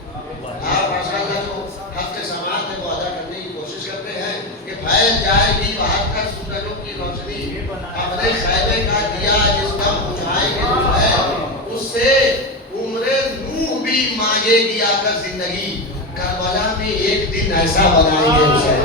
आप माशाअल्लाह जो हक के समाज है वो अदा करने की कोशिश करते हैं कि फैल जाएगी 72 सूरजों की रोशनी, अपने खैमे का दिया जिस दम बुझाएंगे है, उससे उम्रे नूह भी मांगेगी आकर जिंदगी, करबला में एक दिन ऐसा बनाएंगे उसे।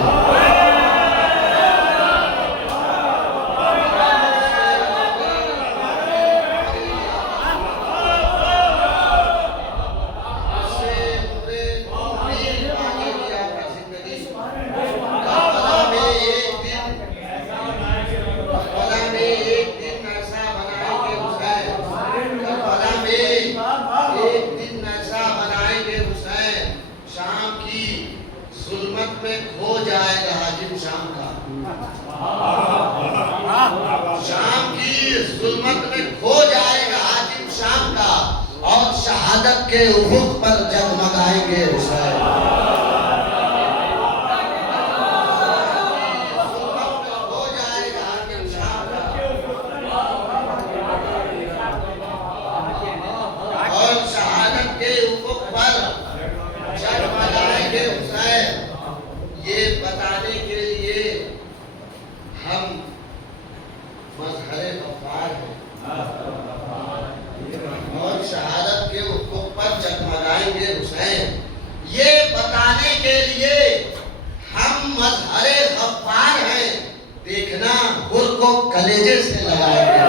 शाम की जुल्मत में खो जाएगा हाकिम शाम का, और शहादत के उफुक पर जगमगाएंगे हुसैन। हो जाएगा हाकिम शाम का, और शहादत के उफुक पर जगमगाएंगे हुसैन। ये बताने के लिए हम मजहरे गफ्फार हैं, और शहादत के उफुक पर जगमगाएंगे हुसैन। ये बताने के लिए हम मजहरे गफ्फार हैं, देखना गुर को कलेजे से लगाएंगे।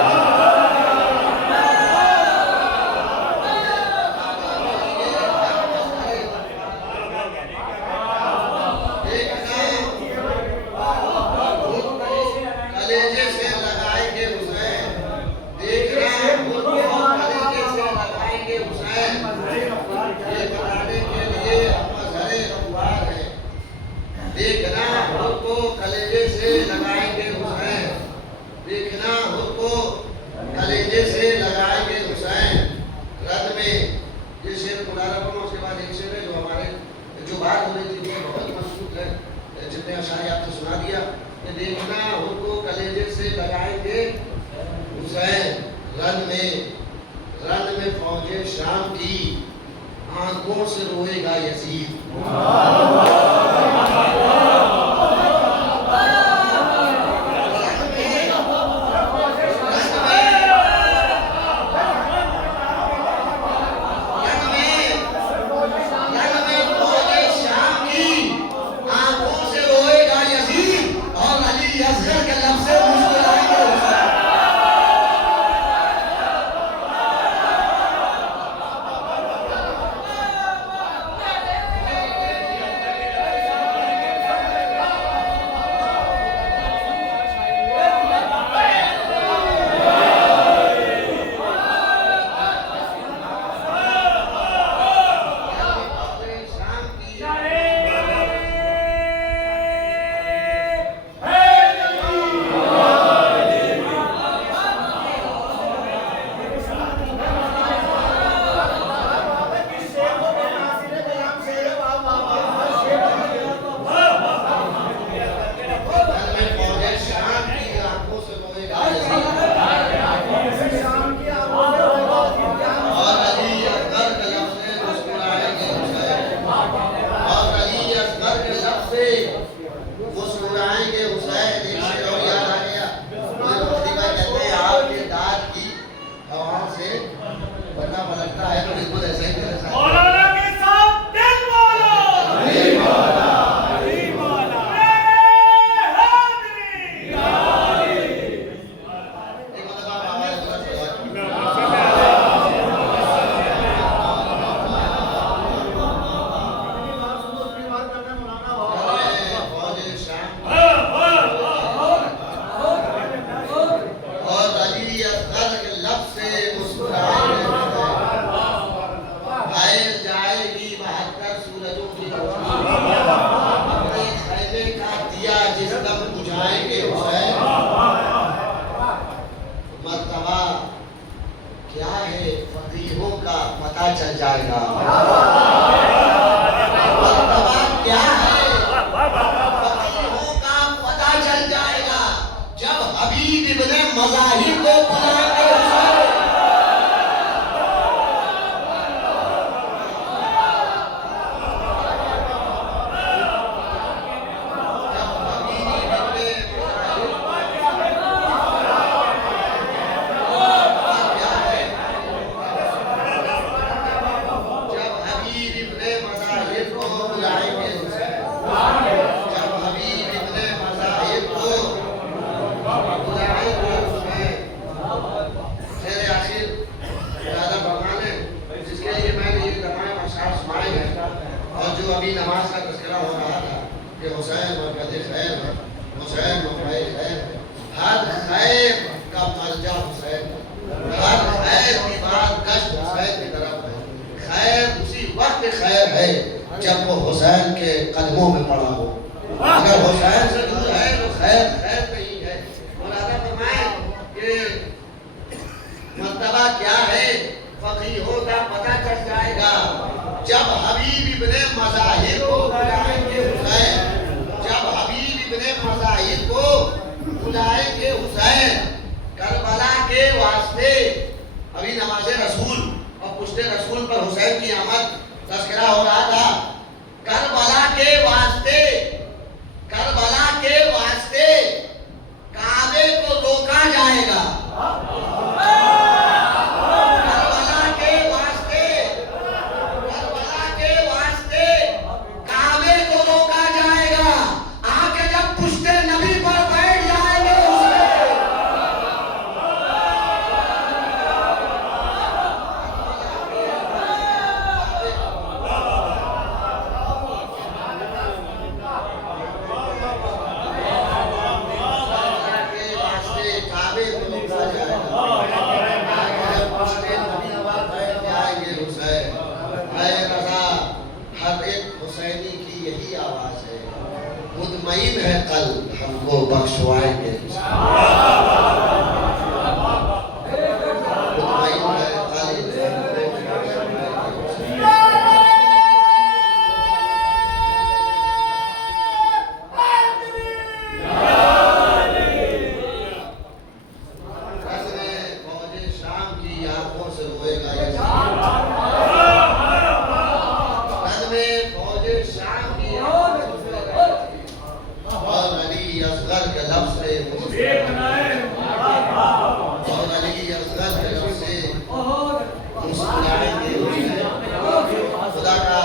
देखना उसको कलेजे से लगाएंगे हुसैन, देखना उसको कलेजे से लगाएंगे हुसैन। रद में ये शेर मुनारा पढ़ो, उसके बाद एक शेर है जो हमारे जो बात हो रही थी वो बहुत मशहूर है, जितने अशारी आपने सुना दिया कि देखना उसको कलेजे से लगाएंगे हुसैन। रद में फौजे शाम की आंखों से रोएगा यजीद। मुस्कुराएंगे हुसैन। एक शेर और याद आ गया, मुझे मुफ्ती भाई कहते हैं आपके दांत की हवाओं से पता पलटता है, तो बिल्कुल ऐसा ही करना चाहिए। मौलाना के साथ दिल वाला, अली मौला, अली मौला, हाज़री, एक मतलब आवाज़ फौजे शाम और अली असगर के लब से मुस्कुराएंगे गायल जाएगी 72 सूरजों की रोशनी, अपने खैमे का दिया जिस दम बुझाएंगे हुसैन। मर्तबा क्या है फकीहों का पता चल जाएगा, मर्तबा क्या है फकीहों का पता चल जाएगा, जब हबीब इब्ने मज़ाहिर को बुलाएंगे हुसैन। बख्शवाएंगे। खुदा का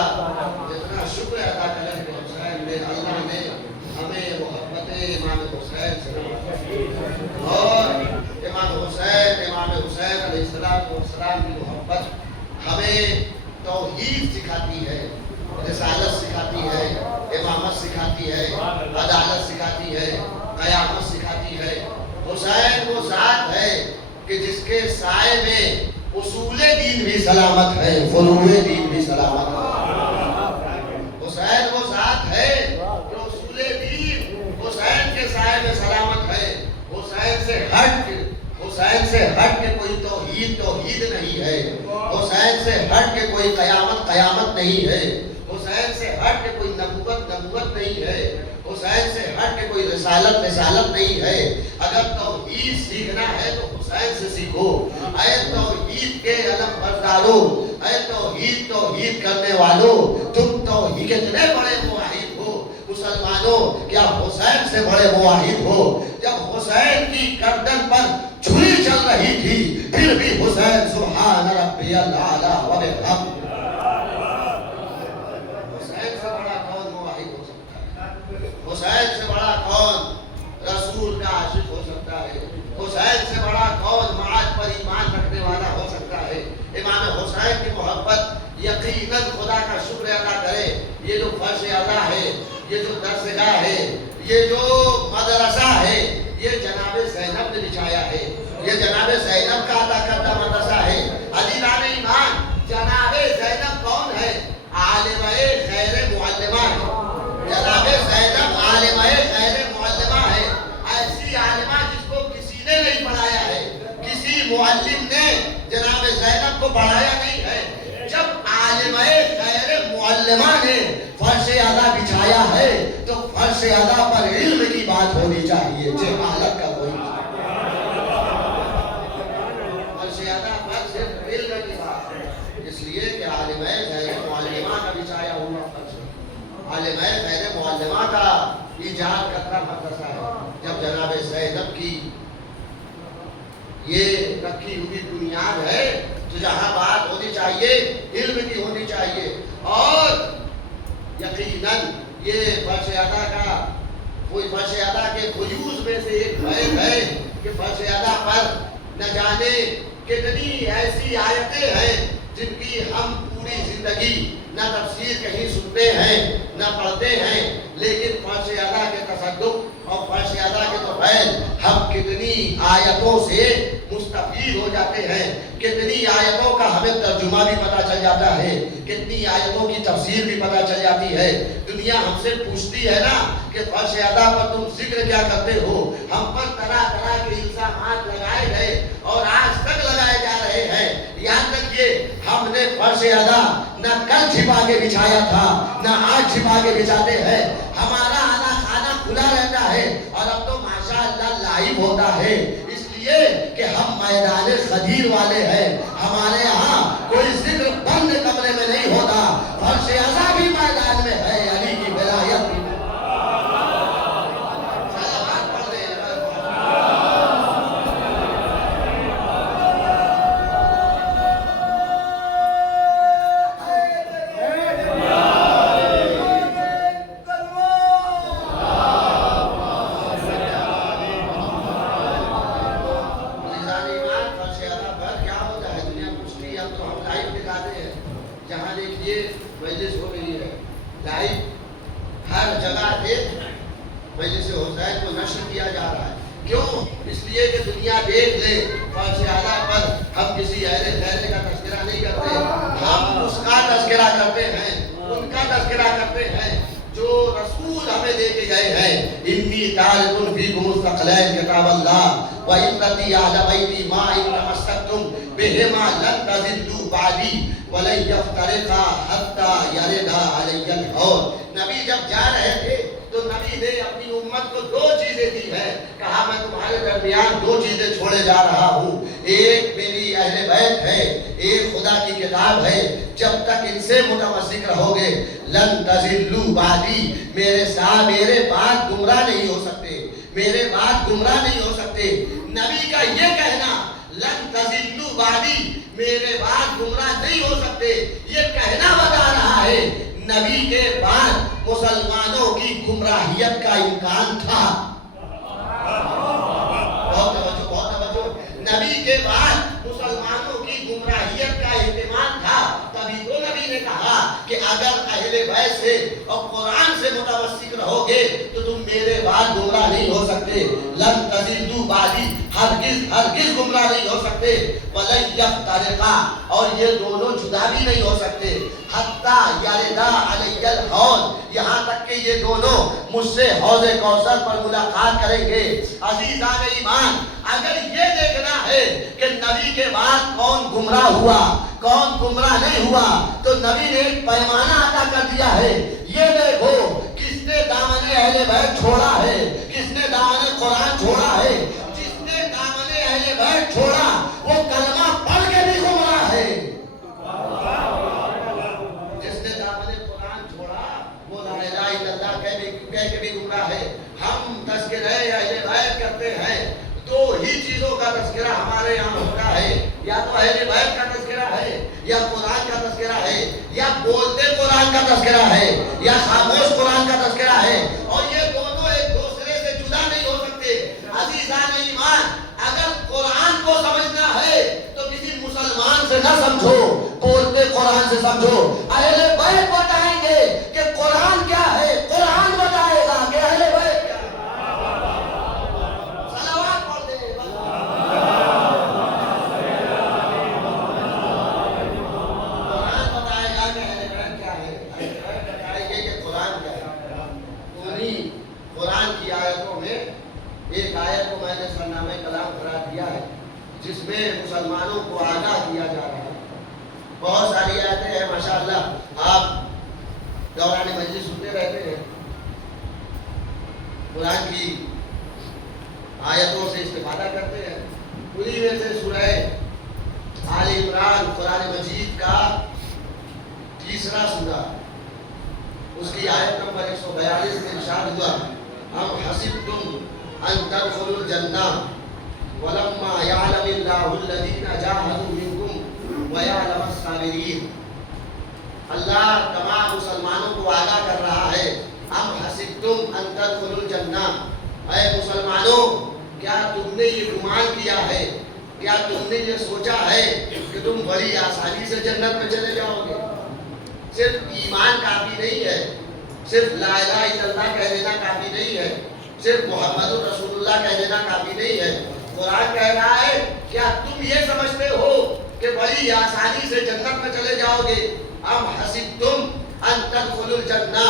जितना शुक्र अदा करें कि हुसैन ने अल्लाह ने हमें मोहब्बत इमाम हुसैन से और इमाम हुसैन अलैहिस्सलाम की मोहब्बत हमें तौहीद सिखाती है, रिसालत सिखाती है, इमामत सिखाती है, अदालत सिखाती है, क़यामत सिखाती है। हुसैन वो ज़ात है कि जिसके साए में उसूले दीन भी सलामत है, फुरूए दीन भी सलामत है। हुसैन वो ज़ात है जो उसूले दीन हुसैन के साए में सलामत है। हुसैन से हट के कोई तौहीद नहीं है। हुसैन से हट के कोई क़यामत नहीं है। हुसैन से हट के कोई नबूवत नहीं है। हुसैन से हट के कोई रिसालत नहीं है। अगर तौहीद सीखना है तो हुसैन से सीखो। ऐ तौहीद के अलम बरदारो, ऐ तौहीद करने वालों, तुम तौहीद कितने बड़े मुवाहिद हो मुसलमानों, क्या हुसैन से बड़े मुवाहिद हो? जब हुसैन की गर्दन पर छुरी चल रही थी फिर भी हुसैन सुभान रब्बियल आला व बिहम्द। हुसैन से बड़ा कौन मुवाहिद हो सकता है? हुसैन से बड़ा कौन रसूल का आशिक हो सकता है? हुसैन से बड़ा कौन माद पर ईमान रखने वाला हो सकता है? इमाम हुसैन की मोहब्बत यकीनन खुदा का शुक्र अदा करे। ये जो फर्श अदा है, ये जो दरसगाह है, ये जो मदरसा है, ये जनाब ज़ैनब ने बिछाया है। ये जनाब ज़ैनब का अदा करता मदरसा है। अज़ीज़ान ईमान, जनाब ज़ैनब कौन है? आलिमाए खैर मुअल्लिमा है। जनाब ज़ैनब आलिमाए खैर मुअल्लिमा है। ऐसी आलिमा जिसको किसी ने नहीं पढ़ाया है, किसी मुअल्लिम ने जनाब ज़ैनब को पढ़ाया नहीं है। जब आलिमाए खैर मुअल्लिमा ने फर्श अदा बिछाया है तो फर्श अदा पर इल्म की बात होनी चाहिए, जहालत का कोई फर्श अदा पर सिर्फ इल्म की बात है। इसलिए कि आलिमाए खैर मुअल्लिमा का बिछाया हुआ फर्श, आलिमाए खैर मुअल्लिमा का इजाद करता मदरसा है। जब जनाब ज़ैनब की ये रखी हुई बुनियाद है तो जहां बात होनी चाहिए इल्म की होनी चाहिए। और यकीनन ये फर्श अदा का कोई फर्श अदा के खुयूज में से एक फैज़ है कि फर्श अदा पर न जाने कितनी ऐसी आयतें हैं जिनकी हम पूरी जिंदगी न तफसीर कहीं सुनते हैं न पढ़ते हैं, लेकिन फर्श अदा के तसद्दुक और फर्श अदा के तो फैज़ हम कितनी आयतों से मुस्तफीद हो जाते हैं, कितनी आयतों का हमें तर्जुमा भी पता चल जाता है, कितनी आयतों की तफसीर भी पता चल जाती है। दुनिया हमसे पूछती है ना कि फर्श अदा पर तुम जिक्र क्या करते हो? हम पर तरह तरह के इल्जामात लगाए गए और आज तक लगाए जा रहे हैं। याद रखिए, हमने फर्श अदा न कल छिपा के बिछाया था न आज छिपा के बिछाते हैं। हमारा आना खाना खुला रहता है और अब तो माशाअल्लाह लाइव होता है, इसलिए कि हम मैदान खदीर वाले हैं। हमारे यहाँ कोई जिक्र बंद कमरे में नहीं होता, फर्श अज़ा भी मैदान में है। अली की विलायत भी रसूल हमें दे के गए हैं। इन्नी तारिकुन फीकुम मुस्तक़लैन किताब अल्लाह व इन्नती अहलबैती मा इन तमस्सकतुम बिहिमा लन तज़िल्लू बादी वलन यफ्तरिका हत्ता यरिदा अलैहिल हौद। नबी जब जा रहे थे तो नबी ने अपनी उम्मत को दो चीजें दी है। कहा मैं तुम्हारे दरमियान दो चीजें छोड़े जा रहा हूँ, एक मेरी अहले बैत है, एक खुदा की किताब है। जब तक इनसे मुतमस्सिक रहोगे लन तज़िल्लू बादी, मेरे बाद गुमराह नहीं हो सकते, मेरे बाद गुमराह नहीं हो सकते। नबी का ये कहना लन तज़िल्लू बादी, मेरे बाद गुमराह नहीं हो सकते, ये कहना बता रहा है नबी के बाद मुसलमानों की गुमराहियत का इम्कान था। बहुत तवज्जो। नबी के बाद मुसलमानों की गुमराहियत का इम्कान था। तभी तो नबी ने कहा कि अगर अहले बैत से और कुरान से मुतमस्सिक रहोगे तो तुम मेरे बाद गुमराह नहीं हो सकते। लन तज़िल्लू बादी, हरगिज़ गुमराह नहीं हो सकते। वलन यफ्तरिका, और ये दोनों जुदा भी नहीं हो सकते। हत्ता यरिदा अलैहिल हौद, यहाँ तक कि ये दोनों मुझसे हौज़े कौसर पर मुलाकात करेंगे। अज़ीज़ान ईमान, अगर ये देखना है कि नबी के बाद कौन गुमराह हुआ कौन गुमराह नहीं हुआ, तो नबी ने एक पैमाना अदा कर दिया है। ये देखो किसने दामने अहले बैत छोड़ा है, किसने दामने कुरान छोड़ा है। जिसने दामने अहले बैत छोड़ा वो कलमा पढ़ के भी गुमराह है। जिसने दामने कुरान छोड़ा वो ला इलाहा इल्लल्लाह कह के भी गुमराह है। हम तज़किरा अहले बैत करते हैं, दो ही चीजों का तज़किरा हमारे यहाँ होता है, या तो अहले बैत का तज़किरा है, या कुरान का तज़किरा है, या बोलते कुरान का तज़किरा है, या खामोश कुरान का तज़किरा है। और ये दोनों एक दूसरे से जुदा नहीं हो सकते। अज़ीज़ान ईमान, अगर कुरान को समझना है तो किसी मुसलमान से न समझो, बोलते कुरान से समझो। अहले बैत बताएंगे कि कुरान क्या है, कुरान बताएगा कि अहले बैत क्या है। सलावत पढ़ दे। कुरान बताएगा कि अहले बैत क्या है, अहले बैत बताएंगे कि कुरान क्या है। उन्हीं कुरान की आयतों में एक आयत को मैंने सरनामे कलाम करार दिया है, जिसमें मुसलमानों को आगाह किया जा रहा है। बहुत सारी आयतें हैं माशाअल्लाह, आप दौरान मजलिस सुनते रहते हैं। कुरान की आयतों से इस्तेफादा करते हैं। उन्हीं में से सूरह आल इमरान कुरान मजीद का तीसरा सूरा, उसकी आयत नंबर 142 में इरशाद हुआ, हम हसिबतुम अन तदखुलुल जन्नह वलम्मा यअलमिल्लाहु अल्लज़ीना जाहदू मिनकुम व यअलमस साबिरीन। अल्लाह तमाम मुसलमानों को आगाह कर रहा है, हम हसिबतुम अन तदखुलुल जन्नह, ऐ मुसलमानों क्या तुमने ये गुमान किया है, क्या तुमने ये सोचा है कि तुम बड़ी आसानी से जन्नत में चले जाओगे। सिर्फ ईमान काफी नहीं है, सिर्फ ला इलाहा इल्लल्लाह कह देना काफी नहीं है, सिर्फ मोहम्मदुर रसूलुल्लाह कह देना काफी नहीं है। कुरान कह रहा है क्या तुम ये समझते हो कि बड़ी आसानी से जन्नत में चले जाओगे। अम हसिबतुम अन तदखुलुल जन्नह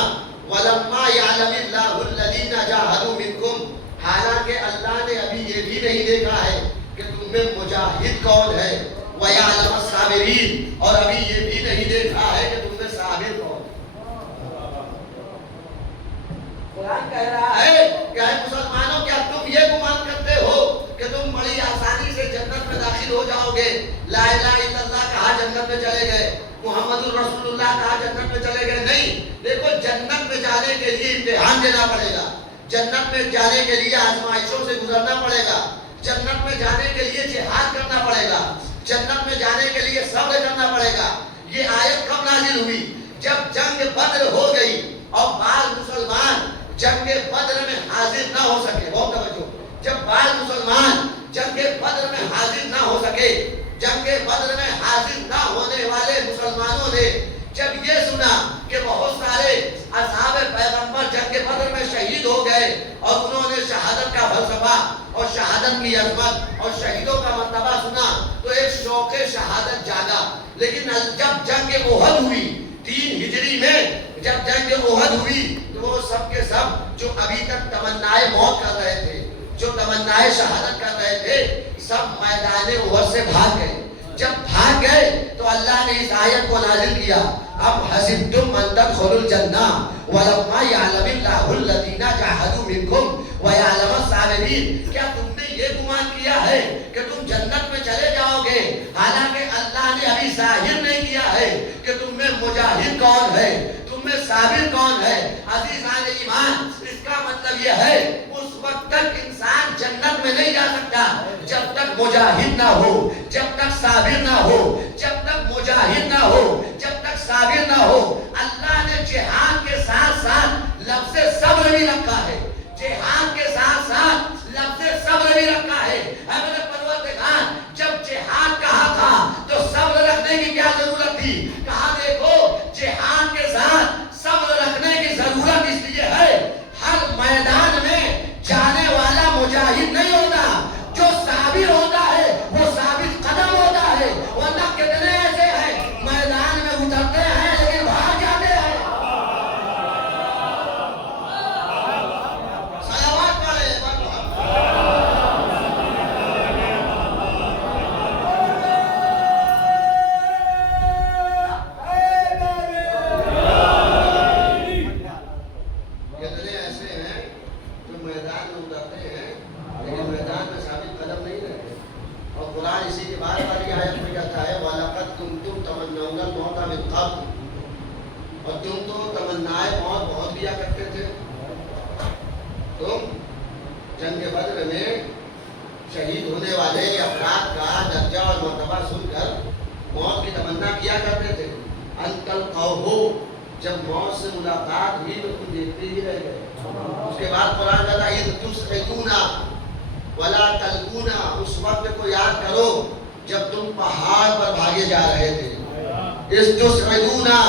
वलम्मा यअलमिल्लाहु अल्लज़ीना जाहदू मिनकुम, हालांकि अल्लाह ने अभी ये भी नहीं देखा है कि तुम में मुजाहिद कौन है, व यअलमस साबिरीन, और अभी ये भी नहीं देखा है कि तुम में साबिर कौन है। कुरान कह रहा है कि मुसलमानों क्या तुम ये गुमान करते हो कि तुम बड़ी आसानी से जन्नत में दाखिल हो जाओगे। ला इलाहा इल्लल्लाह कहा जन्नत में चले गए, मुहम्मदुर रसूलुल्लाह कहा जन्नत में चले गए। नहीं, देखो जन्नत में जाने के लिए इम्तिहान देना पड़ेगा, जन्नत में जाने के लिए आजमाइशों से गुजरना पड़ेगा, जन्नत में जाने के लिए जिहाद करना पड़ेगा, जन्नत में जाने के लिए सब्र करना पड़ेगा। ये आयत कब नाजिल हुई? जब जंग बद्र हो गई और बाल मुसलमान जंग बद्र में हाजिर ना हो सके। बहुत तवज्जो, जब बाल मुसलमान जंग बद्र में हाजिर ना हो सके, जंग बद्र में हाजिर ना होने वाले मुसलमानों ने जब ये सुना कि बहुत सारे असहाबे पैगंबर जंग बद्र में शहीद हो गए और उन्होंने शहादत का फलसफा और शहादत की अजमत और शहीदों का मर्तबा सुना, तो एक शौक़े शहादत जागा। लेकिन जब जंग ओहद हुई 3 हिजरी में, जब जंग ओहद हुई तो वो सब के सब जो अभी तक तमन्नाए मौत कर रहे थे, जो तमन्नाए शहादत कर रहे थे, सब मैदान उहद से भाग गए। जब भाग गए तो अल्लाह ने इस आयत को नाजिल किया, अब हसिबतुम अन तदखुलुल जन्नह वलम्मा यअलमिल्लाहुल लज़ीना जाहदू मिनकुम व यअलमस साबिरीन। क्या तुमने ये गुमान किया है कि तुम जन्नत में चले जाओगे, हालांकि अल्लाह ने अभी जाहिर नहीं किया है कि तुम में मुजाहिद कौन है, तुम में साबिर कौन है। अज़ीज़ान ईमान, इसका मतलब यह है उस वक्त तक इंसान जन्नत में नहीं जा सकता जब तक मुजाहिद ना हो, जब तक साबिर ना हो, जब तक मुजाहिद ना हो, जब तक साबिर ना हो। अल्लाह ने जिहाद के साथ साथ लफ्ज़ सब्र भी रखा है, जिहाद के साथ साथ लफ्ज़ सब्र भी रखा है। हमारे परवरदिगार जब जिहाद कहा था तो सब्र रखने की क्या जरूरत थी? कहा देखो जिहाद के साथ सब्र रखने की जरूरत इसलिए है, हर मैदान में जाने वाला मुजाहिद नहीं होता, जो साबिर होता है वो साबित कदम होता है। वरना कितने ऐसे हैं मैदान में उतरते हैं लेकिन भाग जाते हैं। सलावत पढ़े। कितने ऐसे हैं जो मैदान में उतरते हैं लेकिन मैदान में साबित कदम नहीं रहते। और कुरान इसी के बाद वाली आयत में कहता है वलक़द कुंतुम तमन्नौनल मौत मिन क़ब्ल, और तुम तो तमन्नाए मौत बहुत किया करते थे। तुम जंग बद्र में शहीद होने वाले अफराद का दर्जा और मर्तबा सुनकर मौत की तमन्ना किया करते थे। अंतल कहो, जब मौत से मुलाकात हुई तो तुम देखते ही रह गए। उसके बाद कुरान कहता है तुस्इदूना वला तलकूना, उस वक्त को याद करो जब तुम पहाड़ पर भागे जा रहे थे। इस तुस्इदूना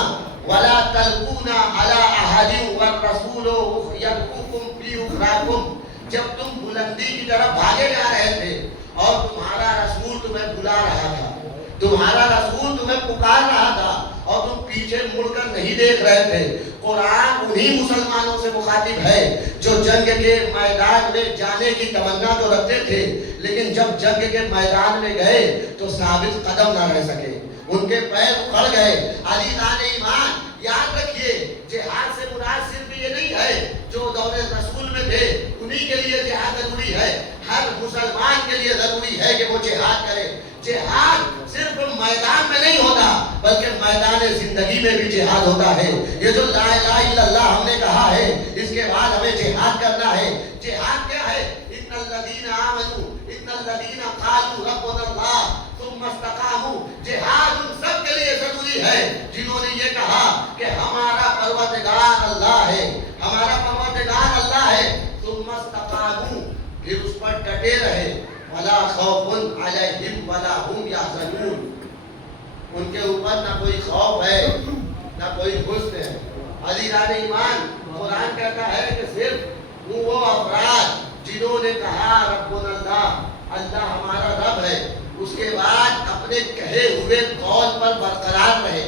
वला तलकूना अला अहादिन व रसूलो यदकुकुम फी उखराकुम, जब तुम बुलंदी की तरफ भागे जा रहे थे और तुम्हारा रसूल तुम्हें बुला रहा था, तुम्हारा रसूल तुम्हें पुकार रहा था और तुम पीछे मुड़कर नहीं देख रहे थे। कुरान उन्हीं मुसलमानों से मुखातिब है जो जंग के मैदान में जाने की तमन्ना तो रखते थे, लेकिन जब जंग के मैदान में गए तो साबित कदम ना रह सके, उनके पैर उखड़ गए। अज़ीज़ान ईमान, याद रखिए जिहाद से मुराद सिर्फ ये नहीं है जो दौरे रसूल में थे उन्हीं के लिए जिहाद जरूरी है, हर मुसलमान के लिए जरूरी है कि वो जिहाद करे। जिहाद सिर्फ मैदान में नहीं होता बल्कि मैदान जिंदगी में भी जिहाद होता है। ये जो ला इलाहा इल्लल्लाह हमने कहा है, इसके बाद हमें जिहाद करना है। जिहाद क्या है? इन्नल लज़ीना आमनू इन्नल लज़ीना क़ालू रब्बुनल्लाह सुम्मा इस्तक़ामू। जिहाद उन सब के लिए जरूरी है जिन्होंने ये कहा कि हमारा परवरदिगार अल्लाह है, हमारा परवरदिगार अल्लाह है, सुम्मा इस्तक़ामू, फिर उस पर डटे रहे। वला खौफुन अलैहिम वला हुम यहज़नून, उनके ऊपर ना कोई खौफ है ना कोई हुज़्न है। अज़ीज़ान ईमान, कुरान कहता है कि सिर्फ वो अफराद जिन्होंने कहा रब्बुनल्लाह, अल्लाह हमारा रब है, उसके बाद अपने कहे हुए कौल पर बरकरार रहे,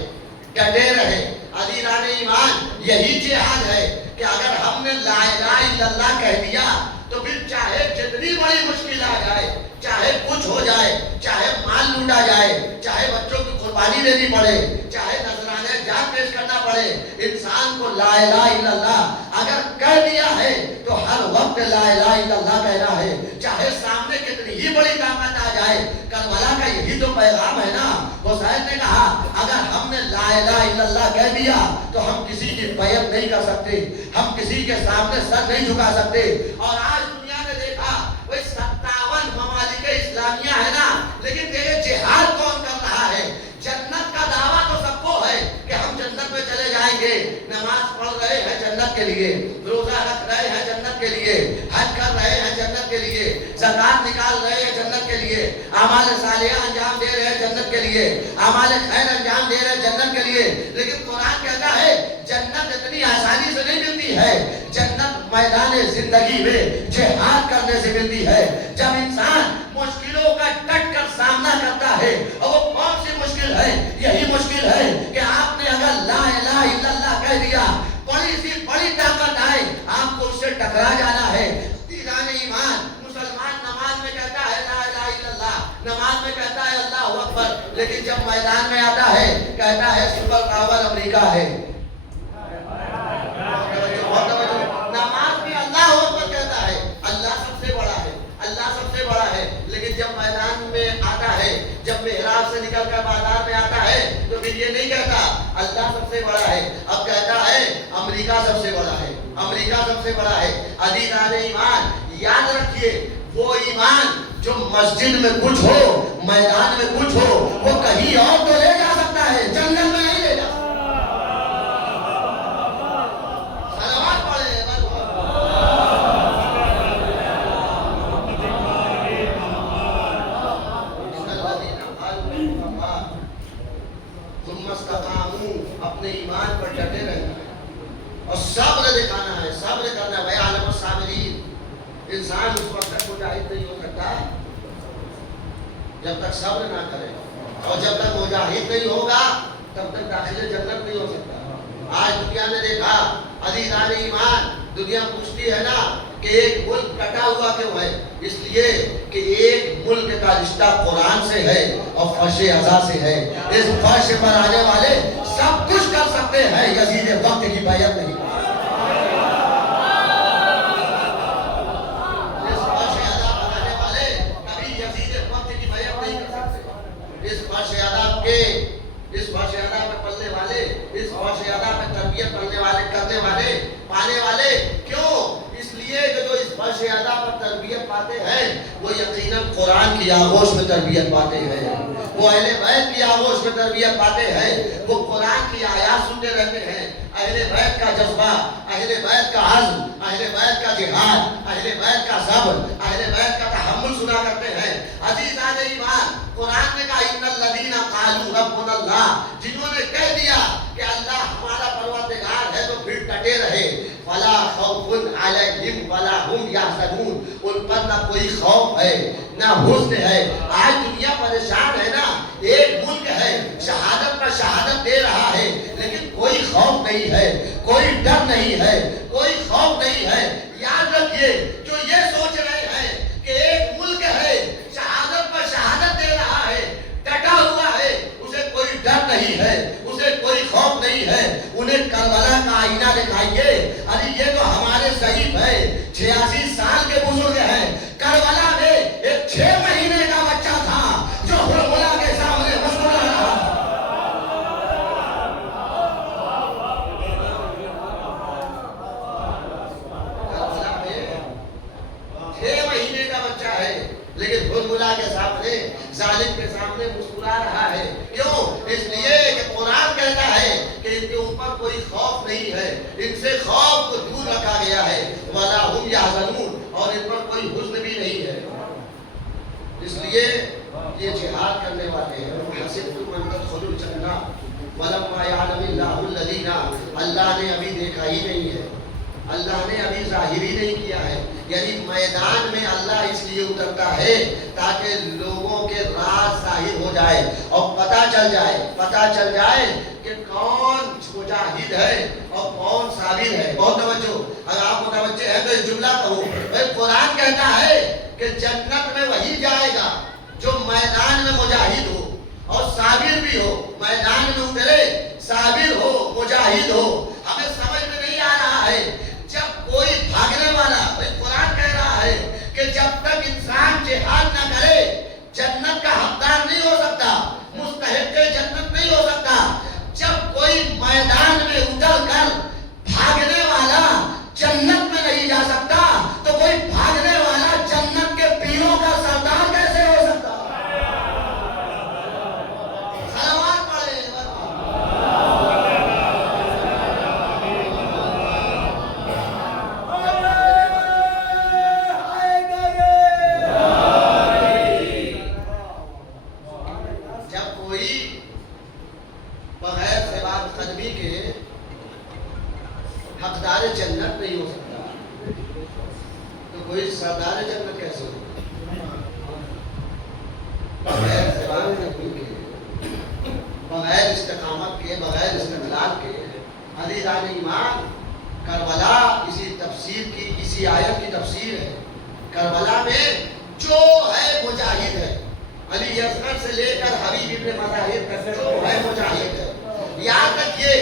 डटे रहे। अज़ीज़ान ईमान, यही जिहाद है कि अगर हमने ला इलाहा इल्लल्लाह कह दिया तो फिर चाहे जितनी बड़ी मुश्किल आ जाए, चाहे कुछ हो जाए, चाहे माल लूटा जाए, चाहे बच्चों की कुर्बानी देनी पड़े, चाहे नजराने जान पेश करना पड़े, इंसान को ला इलाहा इल्लल्लाह अगर कह दिया है तो हर वक्त ला इलाहा इल्लल्लाह कहना है, चाहे सामने कितनी ही बड़ी ताकत आ जाए। करबला का यही तो पैगाम है ना। हुसैन ने कहा अगर हमने ला इलाहा इल्लल्लाह कह दिया तो हम किसी की बैत नहीं कर सकते, हम किसी के सामने सर नहीं झुका सकते। और आज दुनिया ने देखा वही 57 ममालिक इस्लामिया है ना, लेकिन ये जिहाद कौन कर रहा है? जन्नत का दावा तो सबको है कि हम जन्नत में चले जाएंगे, नमाज पढ़ रहे हैं जन्नत के लिए, रोजा रख रहे हैं जन्नत के लिए, हज कर रहे हैं जन्नत के लिए, ज़कात निकाल रहे हैं जन्नत के लिए, अमाल सालिहा अंजाम दे रहे हैं जन्नत के लिए, अमाल खैर अंजाम दे रहे हैं जन्नत के लिए। लेकिन कुरान कहता है जन्नत इतनी आसानी से नहीं मिलती है, जन्नत मैदान जिंदगी में जिहाद करने से मिलती है। जब इंसान मुश्किलों का डट कर सामना करता है, और वो कौन सी मुश्किल है? यही मुश्किल है कि आपने अगर ला इलाहा इल्लल्लाह कह दिया, बड़ी सी बड़ी ताकत लेकिन जब मैदान में आता है कहता है सुपर पावर अमेरिका है। नमाज में अल्लाह अकबर कहता है, अल्लाह सबसे बड़ा है, अल्लाह सबसे बड़ा है, लेकिन जब मैदान में आता है, जब मेहराब से निकल कर बाजार में आता है तो फिर ये नहीं कहता अल्लाह सबसे बड़ा है, अब कहता है अमेरिका सबसे बड़ा है, अमेरिका सबसे बड़ा है। अजीज़ान ईमान, याद रखिए वो ईमान जो मस्जिद में कुछ हो, मैदान में कुछ हो, वो कहीं और तो ले जा सकता है, जंगल में नहीं ले जा सकता। सलावत पढ़े अपने ईमान पर डटे रहना है और सब्र दिखाना है, सब्र करना है। आलम साबिरीन, इंसान उस वक्त तक मुजाहिद नहीं हो सकता जब तक सब्र ना करे, और जब तक मुजाहिद नहीं होगा तब तक दाखिले जन्नत नहीं हो सकता। आज दुनिया ने देखा, अज़ीज़ान ईमान, दुनिया पूछती है ना कि एक मुल्क कटा हुआ क्यों है? इसलिए कि एक मुल्क का रिश्ता कुरान से है और फर्श अज़ा से है। इस फर्श पर आने वाले सब कुछ कर सकते हैं, यजीद वक्त की बैयत नहीं। इस फर्श अज़ा पर आने वाले कभी यजीद वक्त की बैयत नहीं कर सकते। इस फर्श अज़ा में पलने वाले, इस फर्श अज़ा में तरबियत करने वाले पाने वाले क्यों? इसलिए कि जो इस फर्श अज़ा पर तरबियत पाते हैं वो यकीनन कुरान की आगोश में तरबियत पाते हैं, वो अहले बैत की आगोश में तरबियत पाते हैं, वो कुरान की आयत सुनते रहते हैं। अहले बैत का जज्बा, अहले बैत का अज़्म, अहले बैत का जिहाद, अहले बैत का सब्र, अहले बैत का तहम्मुल सुना करते हैं। अज़ीज़ान ईमान, कुरान ने कहा इन्नल लज़ीना क़ालू रब्बुनल्लाह, जिन्होंने कह दिया कि अल्लाह हमारा परवरदिगार है तो फिर डटे रहे, फला खौफुन अलैहिम वला हुम यहज़नून, उन पर ना कोई खौफ है ना हुज़्न है। आज दुनिया परेशान है ना, एक मुल्क है शहादत पर शहादत दे रहा है लेकिन कोई खौफ नहीं है, कोई डर नहीं है, कोई खौफ नहीं है। याद रखिए, जो ये सोच रहे हैं कि एक मुल्क है शहादत पर शहादत दे रहा है, डटा हुआ है, उसे कोई डर नहीं है, उसे कोई खौफ नहीं है, उन्हें करबला का आईना दिखाइए। अरे ये तो हमारे शहीद है, 86 साल के बुजुर्ग हैं। करबला में एक 6 महीने का बच्चा था जो हुरमुला के सामने मुस्कुरा रहा। 6 महीने का बच्चा है लेकिन हुरमुला के सामने, जालिम के सामने मुस्कुरा रहा है। क्यों? इसलिए कि कुरान कहता है कि इनके ऊपर कोई खौफ नहीं है, इनसे खौफ को दूर रखा गया है, वला हुम यहज़नून, और इन पर कोई हुज़्न भी नहीं है। इसलिए ये जिहाद करने वाले हैं। हसिबतुम अन तदखुलुल जन्नह वलम्मा यअलमिल्लाहुल लज़ीना, अल्लाह ने अभी देखा ही नहीं है, अल्लाह ने अभी जाहिर ही नहीं किया है। यानी मैदान में अल्लाह इसलिए उतरता है ताकि लोगों के राज जाहिर हो जाए और पता चल जाए कि कौन मुजाहिद है और कौन साबिर है। बहुत तवज्जो, अगर आप मुतवज्जे हैं तो इस जुमला कहूँ, कुरान कहता है कि जन्नत में वही जाएगा जो मैदान में मुजाहिद हो और साबिर भी हो। मैदान में उतरे, साबिर हो, मुजाहिद हो। हमें समझ में नहीं आ रहा है जब कोई भागने वाला, कुरान कह रहा है कि जब तक इंसान जिहाद न करे जन्नत का हकदार नहीं हो सकता, मुस्तहिक़ जन्नत नहीं हो सकता। जब कोई मैदान में उतर कर भागने वाला जन्नत में नहीं जा सकता तो कोई भागने वाला जन्नत के पीरों का सरदार कैसे हो सकता? सलावत पढ़े। बगैर सेवाब कदमी के हकदार जन्नत नहीं हो सकता तो कोई सरदार जन्नत कैसे हो? बगैर सेवाब कदमी के, बगैर इस्तिकामत के, बगैर इस्तिक़लाल के। अज़ीज़ान ईमान, करबला इसी तफसीर की, इसी आयत की तफसीर है। करबला में जो है मुजाहिद है, अली असगर से लेकर हबीब इब्न मज़ाहिर तक जो है मुजाहिद है। याद रखिए,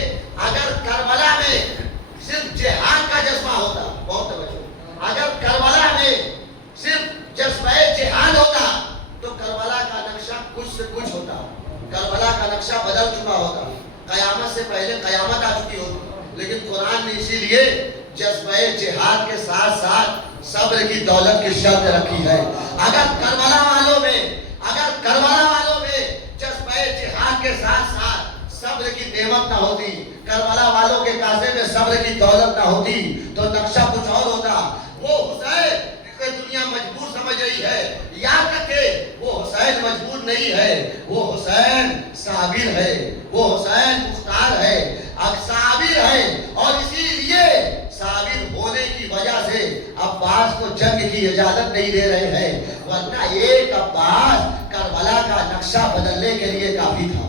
अगर करबला में सिर्फ जिहाद का जज्बा होता, बहुत तवज्जो, अगर करबला में सिर्फ जज्बा जिहाद होता तो करबला का नक्शा कुछ से कुछ होता, करबला का नक्शा बदल चुका होता, कयामत से पहले कयामत आ चुकी होती। लेकिन कुरान ने इसीलिए जज्बा जिहाद के साथ साथ सब्र की दौलत की शर्त रखी है। अगर करबला वालों में जज्बा जिहाद के साथ साथ सब्र की नेमत ना होती, करबला वालों के कासे में सब्र की दौलत ना होती, तो नक्शा कुछ और होता। वो हुसैन जिसको दुनिया मजबूर समझ रही है, याद रखे वो हुसैन मजबूर नहीं है, वो हुसैन साबिर है, वो हुसैन मुख्तार है, साबिर है। और इसीलिए साबिर होने की वजह से अब्बास को जंग की इजाजत नहीं दे रहे हैं, वरना एक अब्बास करबला का नक्शा बदलने के लिए काफी था।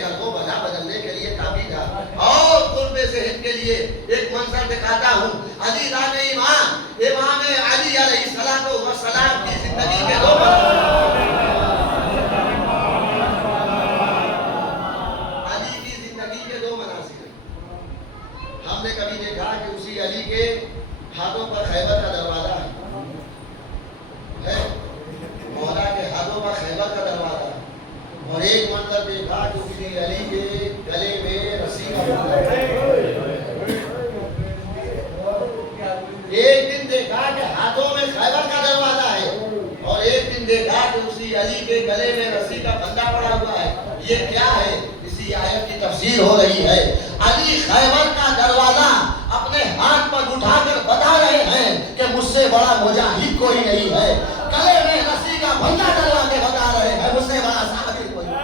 करबला बदलने के लिए काफी था। और कुर्बे से हिंद के लिए एक मंजर दिखाता हूँ। अली रान इमाम अली अलैहिस्सलातु वस्सलाम की जिंदगी के दो मनासिब। हमने कभी देखा कि उसी अली के हाथों पर खैबर का दरवाजा है, मौला के हाथों पर खैबर का दरवाजा। और एक मंजर देखा कि उसी अली के गले में रस्सी का बंधन है। एक दिन देखा कि हाथों में खैबर का दरवाजा है, और एक दिन देखा कि उसी अली के गले में रस्सी का बंधा पड़ा हुआ है। ये क्या है? इसी आयत की तफसीर हो रही है। अली खैबर का दरवाजा अपने हाथ पर उठाकर बता रहे हैं कि मुझसे बड़ा मुजाहिद कोई नहीं है। गले में रस्सी का बंधा डलवा के बता रहे हैं मुझसे बड़ा साबिर कोई नहीं।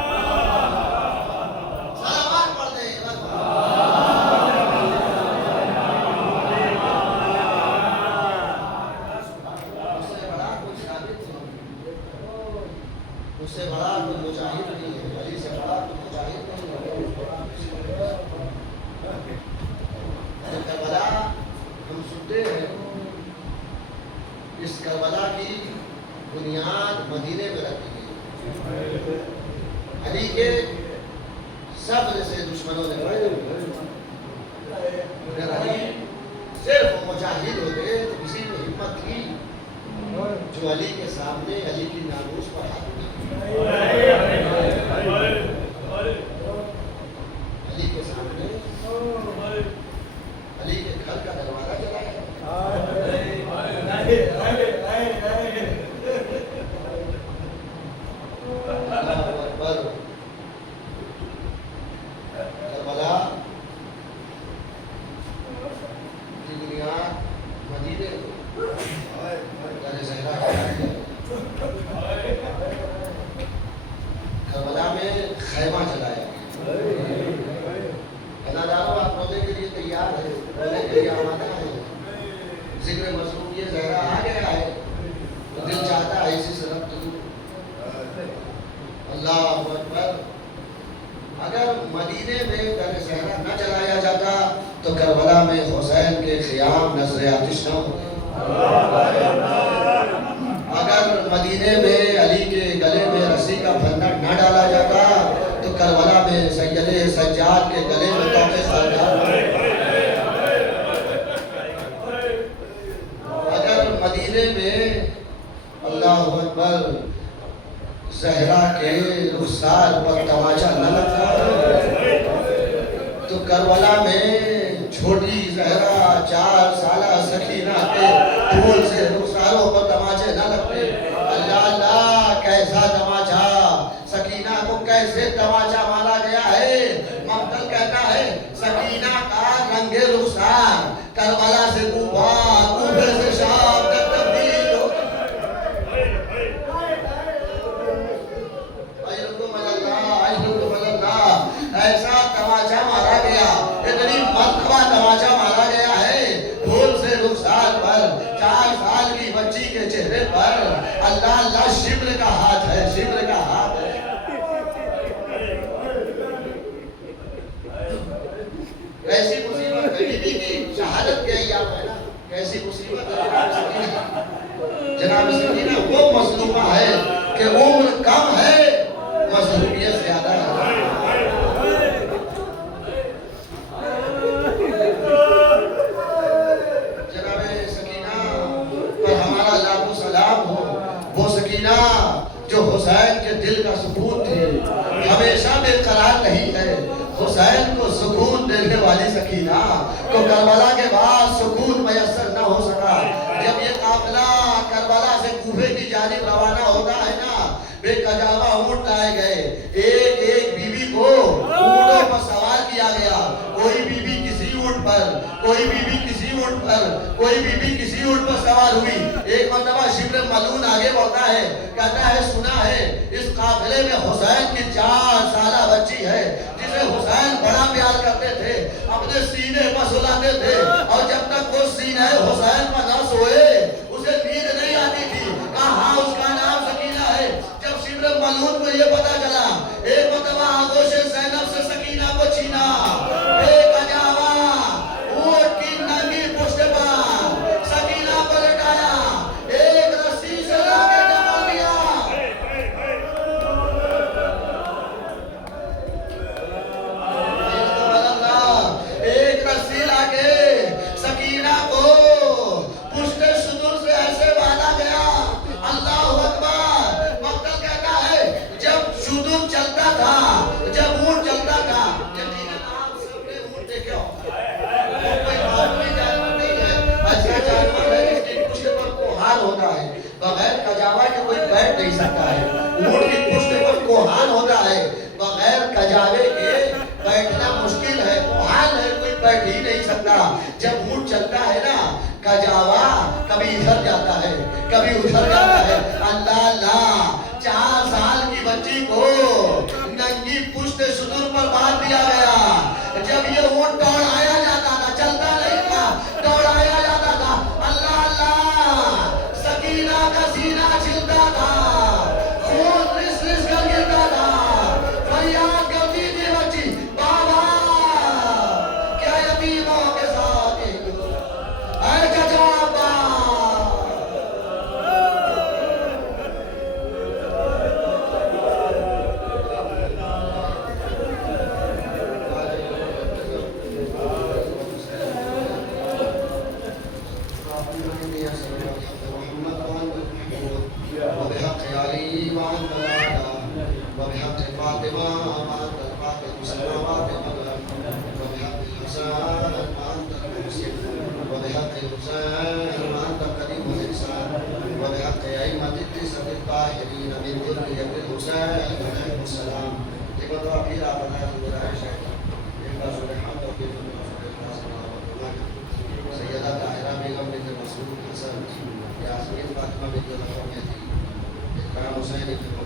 सलावत पढ़ दे। उससे बड़ा कोई मुजाहिद नहीं है, अली से बड़ा कोई मुजाहिद नहीं है। करबला हम सुनते हैं, इस करबला की बुनियाद मदीने में रखी गई। अली के सब्र से दुश्मनों ने फायदा लिया। अगर अली सिर्फ मुजाहिद होते तो किसी में हिम्मत थी जो अली के सामने अली की नामूस पर हाथ अली के सामने अली के घर का दरवाजा चलाया। करबला की बुनियाद मदीने करबला में खैमा चलाया। अनादारों आप रोने के लिए तैयार है, रोने के लिए आमादा है। जिक्र मसरूम ये ज़हरा आ गया है तो दिल चाहता है इसी से रब्त दूं। अल्लाह अकबर। अगर मदीने में दर ज़हरा न चलाया जाता तो करबला में हुसैन के ख़ियाम नज़र आतिश न होते। अगर मदीने में अली के गले में रस्सी का फंदा न डाला जाता तो करबला में सैयदे सज्जाद के गले में तोते खारदार। अगर मदीने में अल्लाह अकबर ज़हरा के रुखसार पर तमाचा न लगता तो करबला में छोटी ज़हरा 4 साला सकीना के फूल से रुखसारों पर तमाचे न लगते। अल्लाह अल्लाह, कैसा तमाचा, सकीना को कैसे तमाचा मारा गया है। मक्तल कहता है सकीना का रंगे रुखसार करबला से कूफा, कूफे से शाम तक तब्दील हो। ऐसा तमाचा मारा गया, इतनी मरतबा तमाचा मारा गया है। फूल से रुखसार पर 4 साल कैसी मुसीबत है जनाब सकीना। वो मजलूमा है कि उम्र कम है, मजलूमियत ज्यादा है। जनाब सकीना पर हमारा लाखों सलाम हो। वो सकीना जो हुसैन के दिल का सुकून थी, हमेशा बेकरार नहीं है। हुसैन को सुकून देने वाली सकीना को करबला के बाद सुकून मयसर न हो सका। जब ये काफिला करबला से कूफे की जानिब रवाना होता है ना, बेकजावा ऊंट लाए गए। एक एक बीबी को ऊंटों पर सवार किया गया। कोई बीबी किसी ऊंट पर, कोई बीबी किसी ऊंट पर, कोई बीबी किसी ऊंट पर सवार हुई। एक मर्तबा शिब्र मलून आगे बढ़ता है, कहता है सुना है इस काफिले में हुसैन की 4 साला बच्ची है जिसे हुसैन बड़ा प्यार करते थे, अपने सीने पर सुलाते थे, और जब तक वो सीने हुसैन पर न सोए उसे नींद नहीं आती थी। कहा उसका नाम सकीना है। जब शिब्र मलून को ये पता चला, एक मर्तबा आगोश ज़ैनब से सकीना को छीना, बेकजावा ऊंट की नंगी पुश्त पर सकीना को लटाया, एक रस्सी से लाके जमा दिया। एक रस्सी लाके सकीना को पुश्त सुदूर से ऐसे बांधा गया। अल्लाह अकबर। मक्तल कहता है जब सुदूर चलता था, जब ऊंट चलता था, यकीनन आप सबने ऊंट देखे होंगे। वो कोई मामूली जानवर नहीं है, ऐसा जानवर है जिसकी पुश्त पर कोहान होता है, बगैर कजावा के कोई बैठ नहीं सकता है। ऊंट की पुश्त पर कोहान होता है, बगैर कजावे के बैठना मुश्किल है। कोहान है, कोई बैठ ही नहीं सकता। जब ऊंट चलता है ना, कजावा कभी इधर जाता है, कभी उधर जाता है। अल्लाह अल्लाह, 4 साल की बच्ची को नंगी पुश्त सुदूर पर बांध दिया गया। जब ये ऊंट दौड़ाया जाता था, चलता नहीं था, दौड़ाया जाता था। अल्लाह अल्लाह, सकीना का सीना छिलता था, खून रिस रिस कर गिरता था। फरियाद करती थी बच्ची, बाबा क्या यतीमों के साथ ऐ कजाबा। Husain